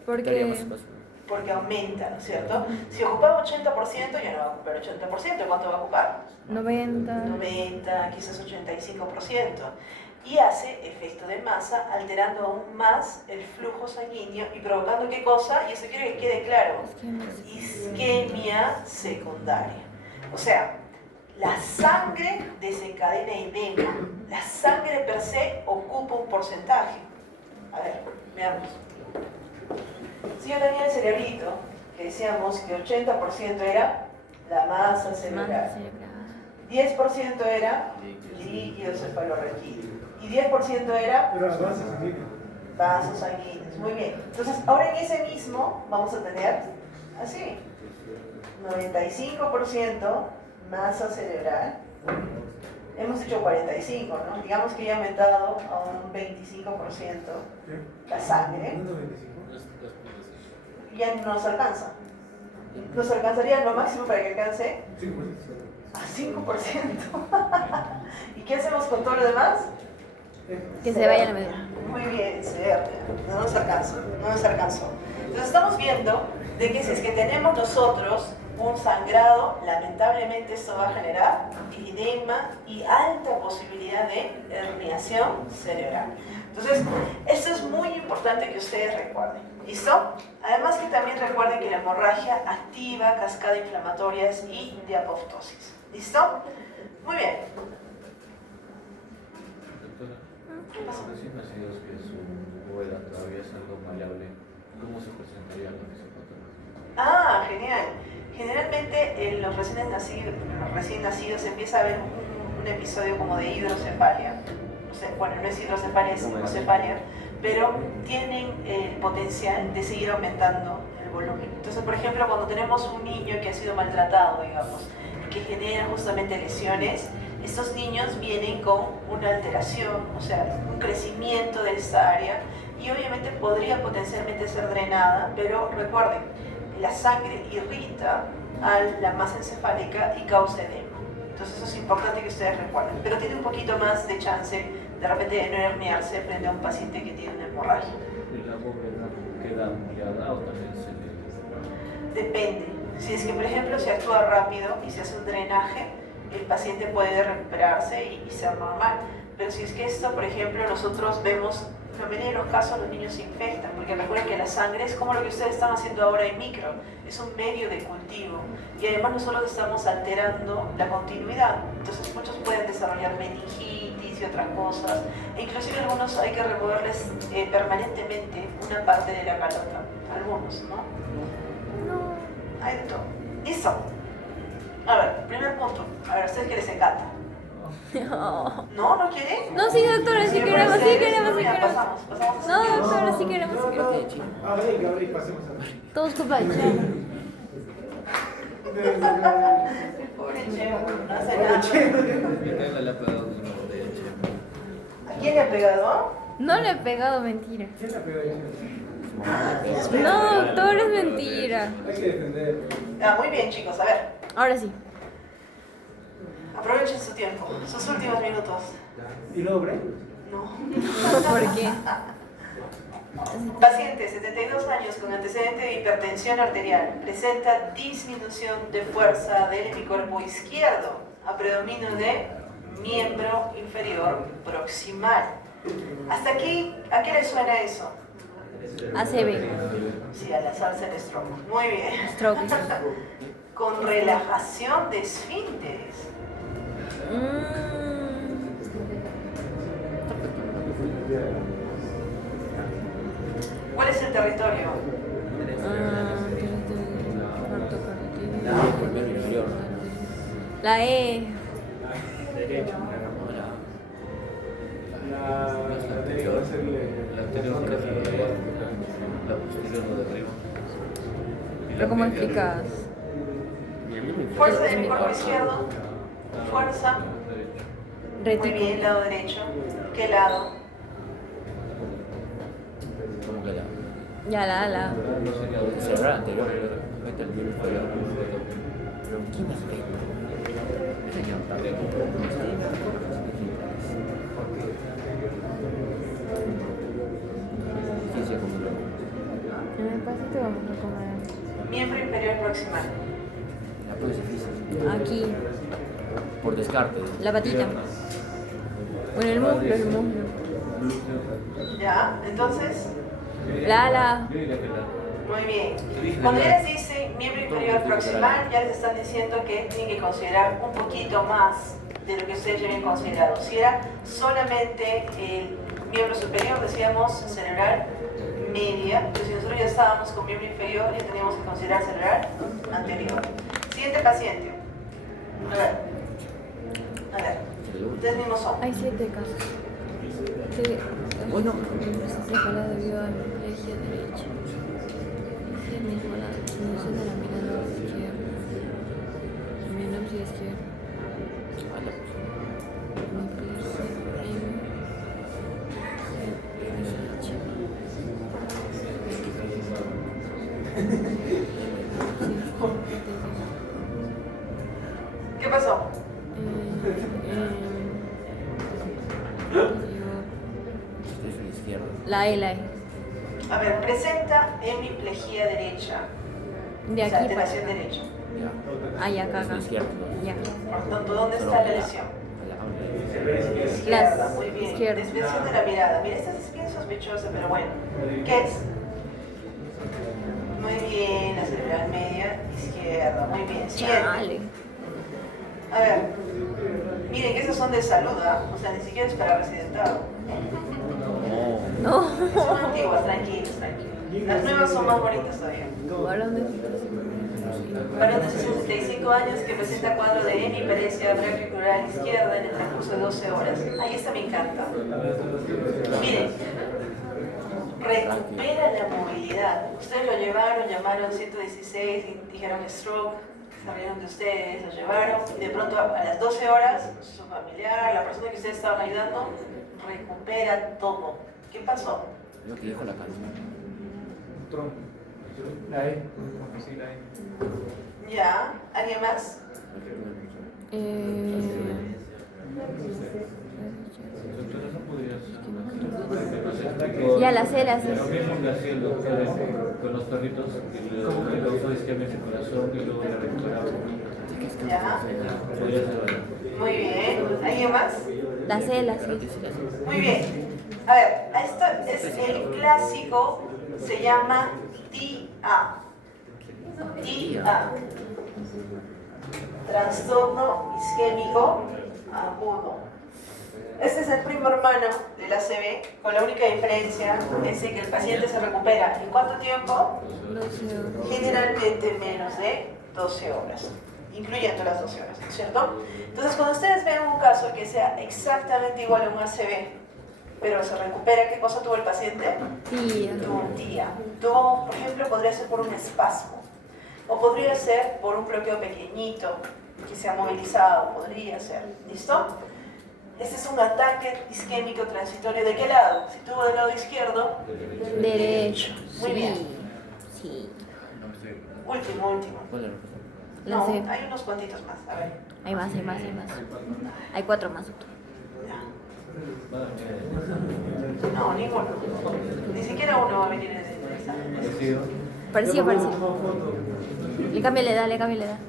Porque aumenta, ¿no es cierto? Si ocupaba 80%, ya no va a ocupar 80%. ¿Cuánto va a ocupar? 90, quizás 85%. Y hace efecto de masa, alterando aún más el flujo sanguíneo y provocando ¿qué cosa? Y eso quiero que quede claro. Isquemia secundaria. O sea, la sangre desencadena edema. La sangre per se ocupa un porcentaje. A ver, veamos. Si yo tenía el cerebrito, que decíamos que 80% era la masa cerebral, 10% era líquido cefalorraquídeo y 10% era vasos sanguíneos. Muy bien. Entonces, ahora en ese mismo vamos a tener así: 95% masa cerebral. Hemos dicho 45, ¿no? Digamos que ya ha aumentado a un 25% la sangre. Ya no nos alcanza. Nos alcanzaría lo máximo para que alcance a 5%. ¿Y qué hacemos con todo lo demás? Que se vaya a la medida. Muy bien, no nos alcanzó. Entonces estamos viendo de que si es que tenemos nosotros un sangrado, lamentablemente esto va a generar edema y alta posibilidad de herniación cerebral. Entonces, esto es muy importante que ustedes recuerden. ¿Listo? Además que también recuerden que la hemorragia activa cascada inflamatorias y de apoptosis. ¿Listo? Muy bien. Doctora, recién nacidos que su muela todavía es algo maleable, ¿cómo se presentaría con ese patrón? Ah, genial. Generalmente en los recién nacidos empieza a haber un episodio como de hidrocefalia. Bueno, no es hidrocefalia, es hipocefalia, pero tienen el potencial de seguir aumentando el volumen. Entonces, por ejemplo, cuando tenemos un niño que ha sido maltratado, digamos, que genera justamente lesiones, estos niños vienen con una alteración, o sea, un crecimiento de esta área, y obviamente podría potencialmente ser drenada, pero recuerden, la sangre irrita a la masa encefálica y causa edema. Entonces eso es importante que ustedes recuerden, pero tiene un poquito más de chance de repente de no herniarse frente a un paciente que tiene una hemorragia. ¿Y la bóveda queda mollada o también se le...? Depende. Si es que, por ejemplo, se actúa rápido y se hace un drenaje, el paciente puede recuperarse y ser normal. Pero si es que esto, por ejemplo, nosotros vemos, en la mayoría de los casos los niños se infectan, porque recuerden que la sangre es como lo que ustedes están haciendo ahora en micro, es un medio de cultivo. Y además nosotros estamos alterando la continuidad. Entonces muchos pueden desarrollar meningitis y otras cosas. E inclusive algunos hay que removerles permanentemente una parte de la calota. Algunos, ¿no? No. Hay de todo. Listo. A ver, primer punto. A ver, ¿a ustedes qué les encanta? No. ¿No? ¿No quieren? No, sí, doctora, sí queremos, sí queremos, sí Ya, queremos. pasamos No, a ese doctora, sí queremos, sí queremos. A ver, pasemos a ver. Todos culpa de Chema. El pobre Chema, no hace nada. Mi cara le ha pegado con una botella de Chema. ¿A quién le ha pegado? No le he pegado, mentira. ¿Quién la pegó ahí? No, doctor, es mentira. Hay que defender. Ah, muy bien, chicos, a ver. Ahora sí. Aprovechen su tiempo, sus últimos minutos. ¿Y luego break? No. ¿Por qué? Paciente, 72 años con antecedente de hipertensión arterial, presenta disminución de fuerza del hemicuerpo izquierdo a predominio de miembro inferior proximal. Hasta aquí, ¿a qué le suena eso? ACV. Sí, a la salsa del stroke. Muy bien. Stroke. Con relajación de esfínteres. ¿Cuál es el territorio? La E. La derecha va a ser La anterior prefiero la posterior no de arriba. ¿Pero cómo explicas? Fuerza del cuerpo izquierdo. Fuerza. Muy bien, lado derecho. ¿Qué lado? ¿Cómo que la? Ya, la. No sería Cerrar anterior, mete el virus para allá. Pero ¿quién afecta? ¿Quién se acumuló? En el pasito vamos a comer. Miembro inferior proximal. La prueba es difícil. Aquí. Por descarte. La patita. Bueno, el muslo. ¿Ya? Entonces, La. muy bien. Cuando ya les dice miembro inferior proximal, ya les están diciendo que tienen que considerar un poquito más de lo que ustedes ya habían considerado. Si era solamente el miembro superior, decíamos cerebral media, pero si nosotros ya estábamos con miembro inferior, ya teníamos que considerar cerebral anterior. Siguiente paciente. A ver. Ustedes mismos son. Hay 7 casos. Que Bueno. se jala debido a hemiplegia derecha. Disminución de la mirada izquierda. Menopsia izquierda. ¿Qué pasó? La E. A ver, presenta hemiplegia derecha. De O sea, aquí para alteración acá. derecha. Ya. Ah, ya, acá. Es izquierdo. Ya. Por tanto, ¿dónde está la lesión? Izquierda, muy bien. Izquierda. Desviación de la mirada. Mira, esta es bien sospechosa, pero bueno. ¿Qué es? Muy bien, la cerebral media izquierda. Muy bien. Siguiente. Chale. A ver. Miren que esas son de salud, ¿ah? O sea, ni siquiera es para residentado. No. Son antiguas, tranquilos. Las nuevas son más bonitas todavía. Varón de Varón de 65 años que presenta cuadro de hemiparesia brachiocrural izquierda en el transcurso de 12 horas. Ahí esta me encanta. Miren, recupera la movilidad. Ustedes lo llevaron, llamaron 116 y dijeron stroke, sabieron de ustedes, lo llevaron y de pronto a las 12 horas su familiar, la persona que ustedes estaban ayudando, recupera todo. ¿Qué pasó? Lo que dijo la canción. La E. Sí, la hay. Ya, ¿alguien más? Ya la sé, la sé. Lo mismo que hacía el doctor con los perritos, el doctor isquemia en el corazón y luego la recuperaba. Ya, Podría ser. muy bien. ¿Alguien más? La sé, la sé. Muy bien. A ver, esto es el clásico, se llama TIA. TIA. Trastorno isquémico agudo. Este es el primo hermano del ACV, con la única diferencia es que el paciente se recupera. ¿En cuánto tiempo? 12 horas. Generalmente menos de 12 horas, incluyendo las 12 horas, ¿cierto? Entonces, cuando ustedes vean un caso que sea exactamente igual a un ACV, pero se recupera, ¿qué cosa tuvo el paciente? Tía. Tuvo un TIA. Tuvo, por ejemplo, podría ser por un espasmo, o podría ser por un bloqueo pequeñito que se ha movilizado, podría ser, ¿listo? Este es un ataque isquémico transitorio. ¿De qué lado? Si tuvo del lado izquierdo. Derecho. Muy bien. Sí. Último. La No, sé. hay unos cuantitos más. A ver. Hay más. Hay 4 más. No, ninguno. Ni siquiera uno va a venir de esa. Parecido. Le cambia la edad.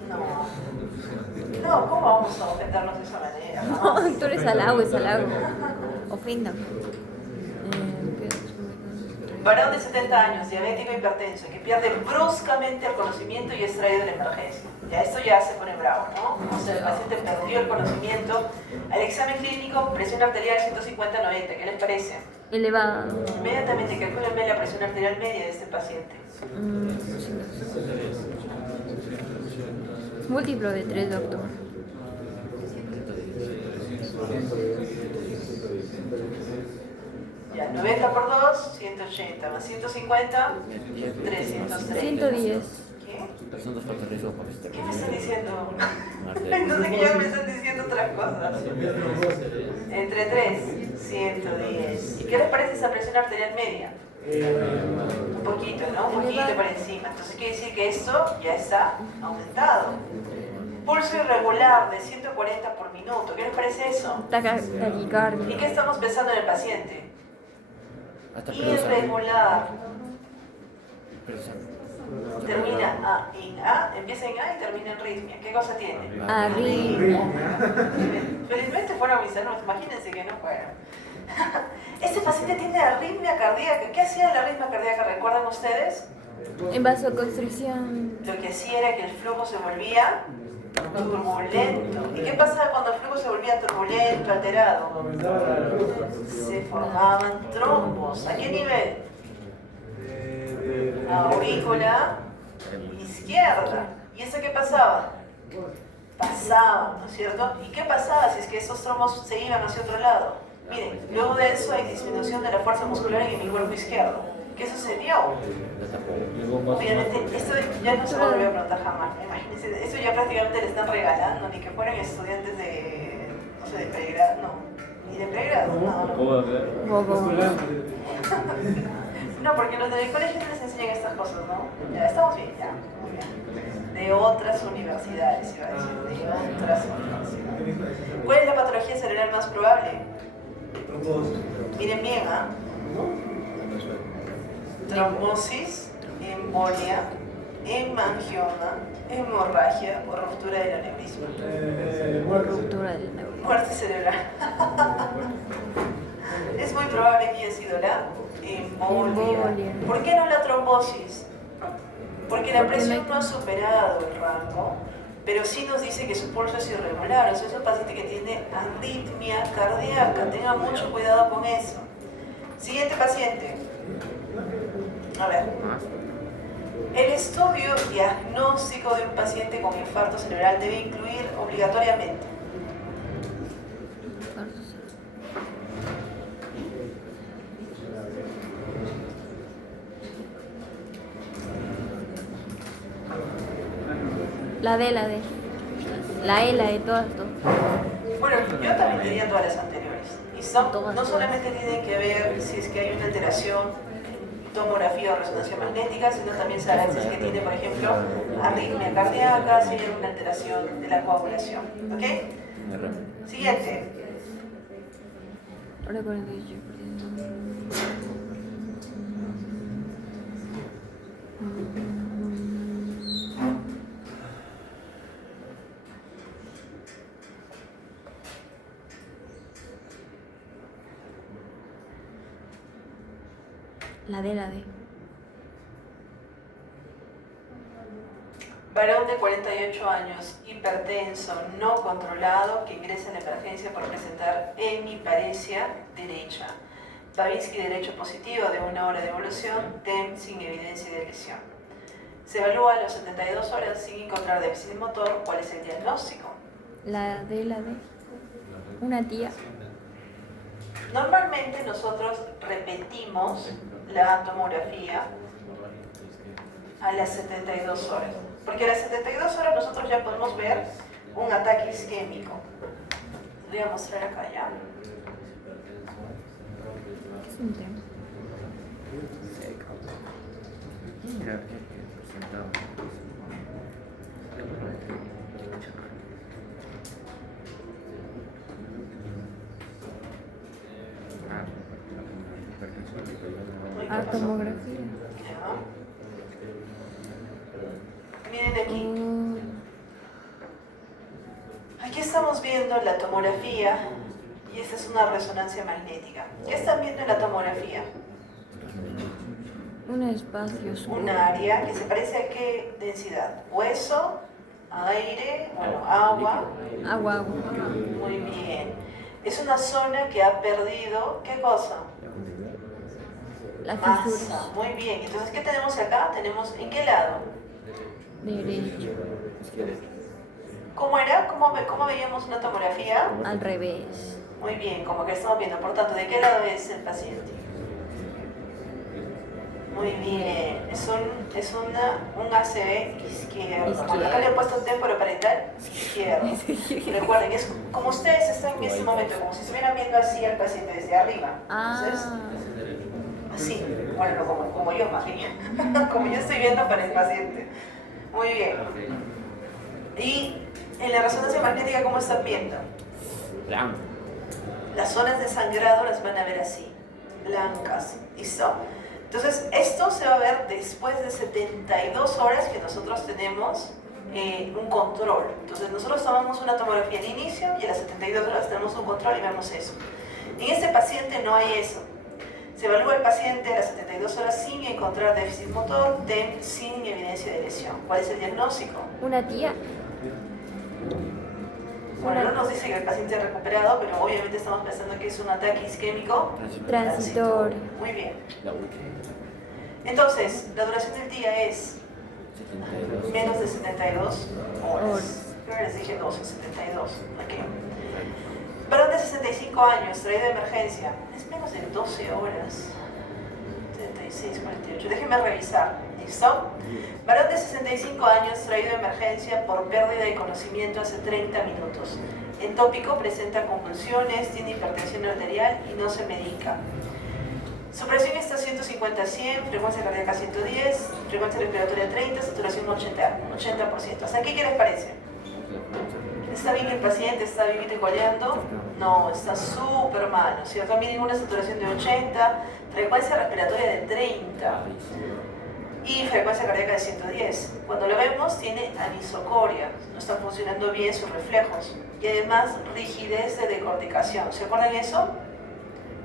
No, ¿cómo vamos a ofendernos de esa manera? No, tú eres halago. Ofenda. Varón de 70 años, diabético hipertenso, que pierde bruscamente el conocimiento y es traído de la emergencia. Ya esto ya se pone bravo, ¿no? O sea, el paciente perdió el conocimiento. Al examen clínico, presión arterial 150-90, ¿qué les parece? Elevado. Inmediatamente calcúlenme la presión arterial media de este paciente. Múltiplo de 3, doctor. Ya, 90 por 2, 180, más 150, 330. 110. ¿Qué? Son dos factores de riesgo para este. ¿Qué me están diciendo? Entonces que ya me están diciendo otras cosas. Entre 3, 110. ¿Y qué les parece esa presión arterial media? Un poquito, ¿no? Un poquito por encima. Entonces quiere decir que esto ya está aumentado. Pulso irregular de 140 por minuto. ¿Qué les parece eso? Taquicardia. ¿Y qué estamos pensando en el paciente? Irregular. Termina en A, empieza en A y termina en arritmia. ¿Qué cosa tiene? Arritmia. Felizmente fueron mis alumnos, imagínense que no fueron. Este paciente tiene arritmia cardíaca. ¿Qué hacía la arritmia cardíaca? ¿Recuerdan ustedes? En vasoconstricción. Lo que hacía era que el flujo se volvía turbulento. ¿Y qué pasaba cuando el flujo se volvía turbulento, alterado? Se formaban trombos. ¿A qué nivel? Aurícula izquierda. ¿Y eso qué pasaba? Pasaba, ¿no es cierto? ¿Y qué pasaba si es que esos trombos se iban hacia otro lado? Miren, luego de eso hay disminución de la fuerza muscular en mi cuerpo izquierdo. ¿Qué sucedió? Obviamente, esto ya no se lo voy a preguntar jamás. Imagínense, eso ya prácticamente le están regalando, ni que fueran estudiantes de, no sé, de pregrado, no, ni de pregrado, no. No, porque los del colegio no les enseñan estas cosas, ¿no? Ya, estamos bien, ya, muy bien. De otras universidades, iba a decir, de otras universidades. ¿Cuál es la patología cerebral más probable? Miren bien, ¿ah? Trombosis, embolia, hemangioma, hemorragia o ruptura del aneurisma. Ruptura del aneurisma. Muerte cerebral. Es muy probable que haya sido la embolia. ¿Por qué no la trombosis? Porque la presión no ha superado el rango, pero sí nos dice que su pulso es irregular. O sea, es un paciente que tiene arritmia cardíaca. Tenga mucho cuidado con eso. Siguiente paciente. A ver. El estudio diagnóstico de un paciente con infarto cerebral debe incluir obligatoriamente La D. La E, todas. Bueno, yo también diría todas las anteriores. Y no solamente tienen que ver si es que hay una alteración tomografía o resonancia magnética, sino también se hará si es que tiene, por ejemplo, arritmia cardíaca, si hay alguna alteración de la coagulación. ¿Ok? Siguiente. Hora 48. La D. Varón de 48 años, hipertenso, no controlado, que ingresa en emergencia por presentar hemiparesia derecha. Babinski derecho positivo de 1 hora de evolución, TEM sin evidencia de lesión. Se evalúa a las 72 horas sin encontrar déficit motor. ¿Cuál es el diagnóstico? La D. Una tía. Normalmente nosotros repetimos la tomografía a las 72 horas, porque a las 72 horas nosotros ya podemos ver un ataque isquémico. Voy a mostrar acá ya. Es un tema. Mira, presentado. Tomografía. Miren aquí. Aquí estamos viendo la tomografía y esta es una resonancia magnética. ¿Qué están viendo en la tomografía? Un espacio oscuro. Un área que se parece a qué densidad. Hueso, aire, bueno, agua. Agua. Muy bien. Es una zona que ha perdido, ¿qué cosa? La Masa. fisura. Muy bien. Entonces, ¿qué tenemos acá? Tenemos, ¿en qué lado? Derecho. ¿Cómo era? ¿Cómo veíamos una tomografía? Al revés. Muy bien, como que estamos viendo. Por tanto, ¿de qué lado es el paciente? Muy bien. Es un ACV izquierdo. Acá le he puesto temporoparietal izquierdo. Recuerden, es como ustedes están en este momento, como si estuvieran viendo así al paciente desde arriba. Entonces, así. Bueno, como yo más bien. Como yo estoy viendo para el paciente. Muy bien. Y en la resonancia magnética, ¿cómo están viendo? Blanco. Las zonas de sangrado las van a ver así, blancas. ¿Listo? Entonces, esto se va a ver después de 72 horas que nosotros tenemos un control. Entonces, nosotros tomamos una tomografía al inicio y a las 72 horas tenemos un control y vemos eso. En este paciente no hay eso. Se evalúa el paciente a las 72 horas sin encontrar déficit motor, TEM sin evidencia de lesión. ¿Cuál es el diagnóstico? Una tía. Bueno, no nos dice que el paciente ha recuperado, pero obviamente estamos pensando que es un ataque isquémico Transitorio. Muy bien. La última. Entonces, la duración del día es 72. menos de 72 horas. Yo les dije 12, 72. Ok. Varón de 65 años, traído de emergencia. Es menos de 12 horas. 36, 48. Déjenme revisar. ¿Listo? Varón de 65 años, traído de emergencia por pérdida de conocimiento hace 30 minutos. En tópico presenta convulsiones, tiene hipertensión arterial y no se medica. Su presión está 150-100, frecuencia cardíaca 110, frecuencia respiratoria 30, saturación 80%. ¿Hasta aquí qué les parece? ¿Está bien el paciente? ¿Está vivito y coleando? No, está súper mal, ¿no es cierto? Miren una saturación de 80, frecuencia respiratoria de 30 y frecuencia cardíaca de 110. Cuando lo vemos tiene anisocoria, no están funcionando bien sus reflejos y además rigidez de decorticación. ¿Se acuerdan eso?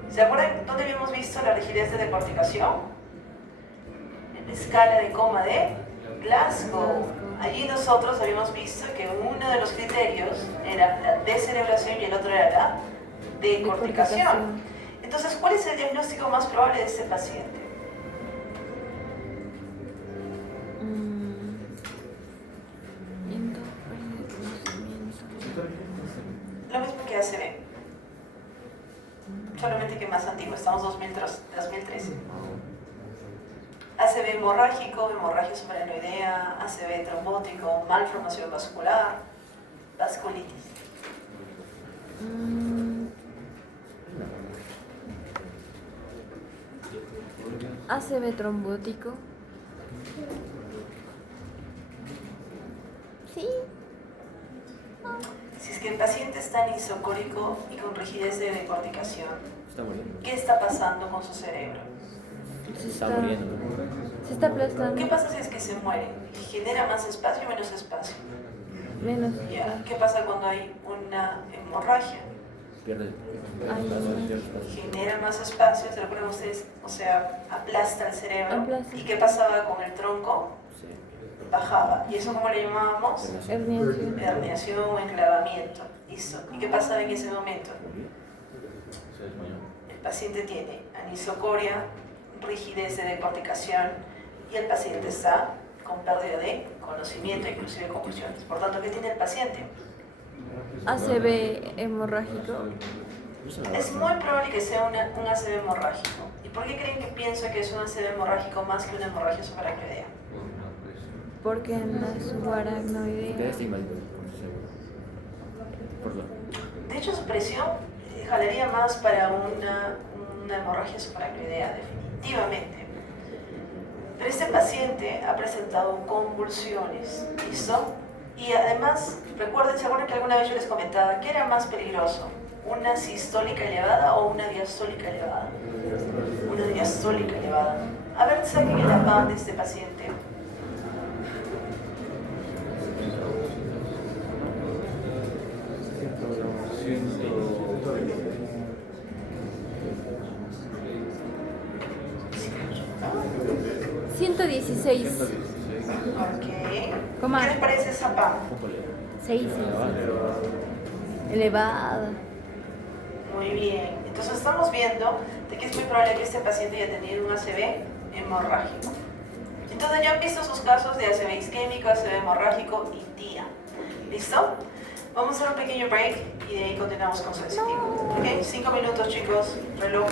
¿Se acuerdan dónde habíamos visto la rigidez de decorticación? En la escala de coma de Glasgow. Allí nosotros habíamos visto que uno de los criterios era la descerebración y el otro era la decorticación. Entonces, ¿cuál es el diagnóstico más probable de este paciente? Lo mismo que ACV, solamente que más antiguo, estamos 2013. ACV hemorrágico, hemorragia suprarenoidea, ACV trombótico, malformación vascular, vasculitis. ACV trombótico. Sí. Si es que el paciente está anisocórico y con rigidez de decorticación, Está muriendo. ¿qué está pasando con su cerebro? Se Está muriendo. Se está aplastando. ¿Qué pasa si es que se muere? ¿Genera más espacio o menos espacio? Menos. Ya. ¿Qué pasa cuando hay una hemorragia? Pierde Ay. espacio. Genera más espacio, ¿se recuerdan ustedes? O sea, aplasta el cerebro. Aplasta. ¿Y qué pasaba con el tronco? Sí. Bajaba. ¿Y eso cómo le llamábamos? Herniación. Herniación o enclavamiento. Listo. ¿Y qué pasaba en ese momento? Se desmayó. El paciente tiene anisocoria, rigidez de decorticación y el paciente está con pérdida de conocimiento, inclusive convulsiones. Por tanto, ¿qué tiene el paciente? ACV hemorrágico. Es muy probable que sea un ACV hemorrágico. ¿Y por qué creen que pienso que es un ACV hemorrágico más que una hemorragia subaracnoidea? Porque en la subaracnoidea. Está inválido, por lo. De hecho, su presión jalaría más para una hemorragia subaracnoidea, definitivamente. Pero este paciente ha presentado convulsiones, ¿listo? Y además, ¿se acuerdan que alguna vez yo les comentaba que era más peligroso? ¿Una sistólica elevada o una diastólica elevada? Una diastólica elevada. A ver, saquen el APAM de este paciente. ¿116? 116. Ok. Coma. ¿Qué les parece esa APAM? 6. Elevada. Muy bien. Entonces estamos viendo de que es muy probable que este paciente haya tenido un ACV hemorrágico. Entonces ya han visto sus casos de ACV isquémico, ACV hemorrágico y TIA. ¿Listo? Vamos a hacer un pequeño break y de ahí continuamos con sensitivo. ¿Ok? 5 minutos, chicos. Reloj.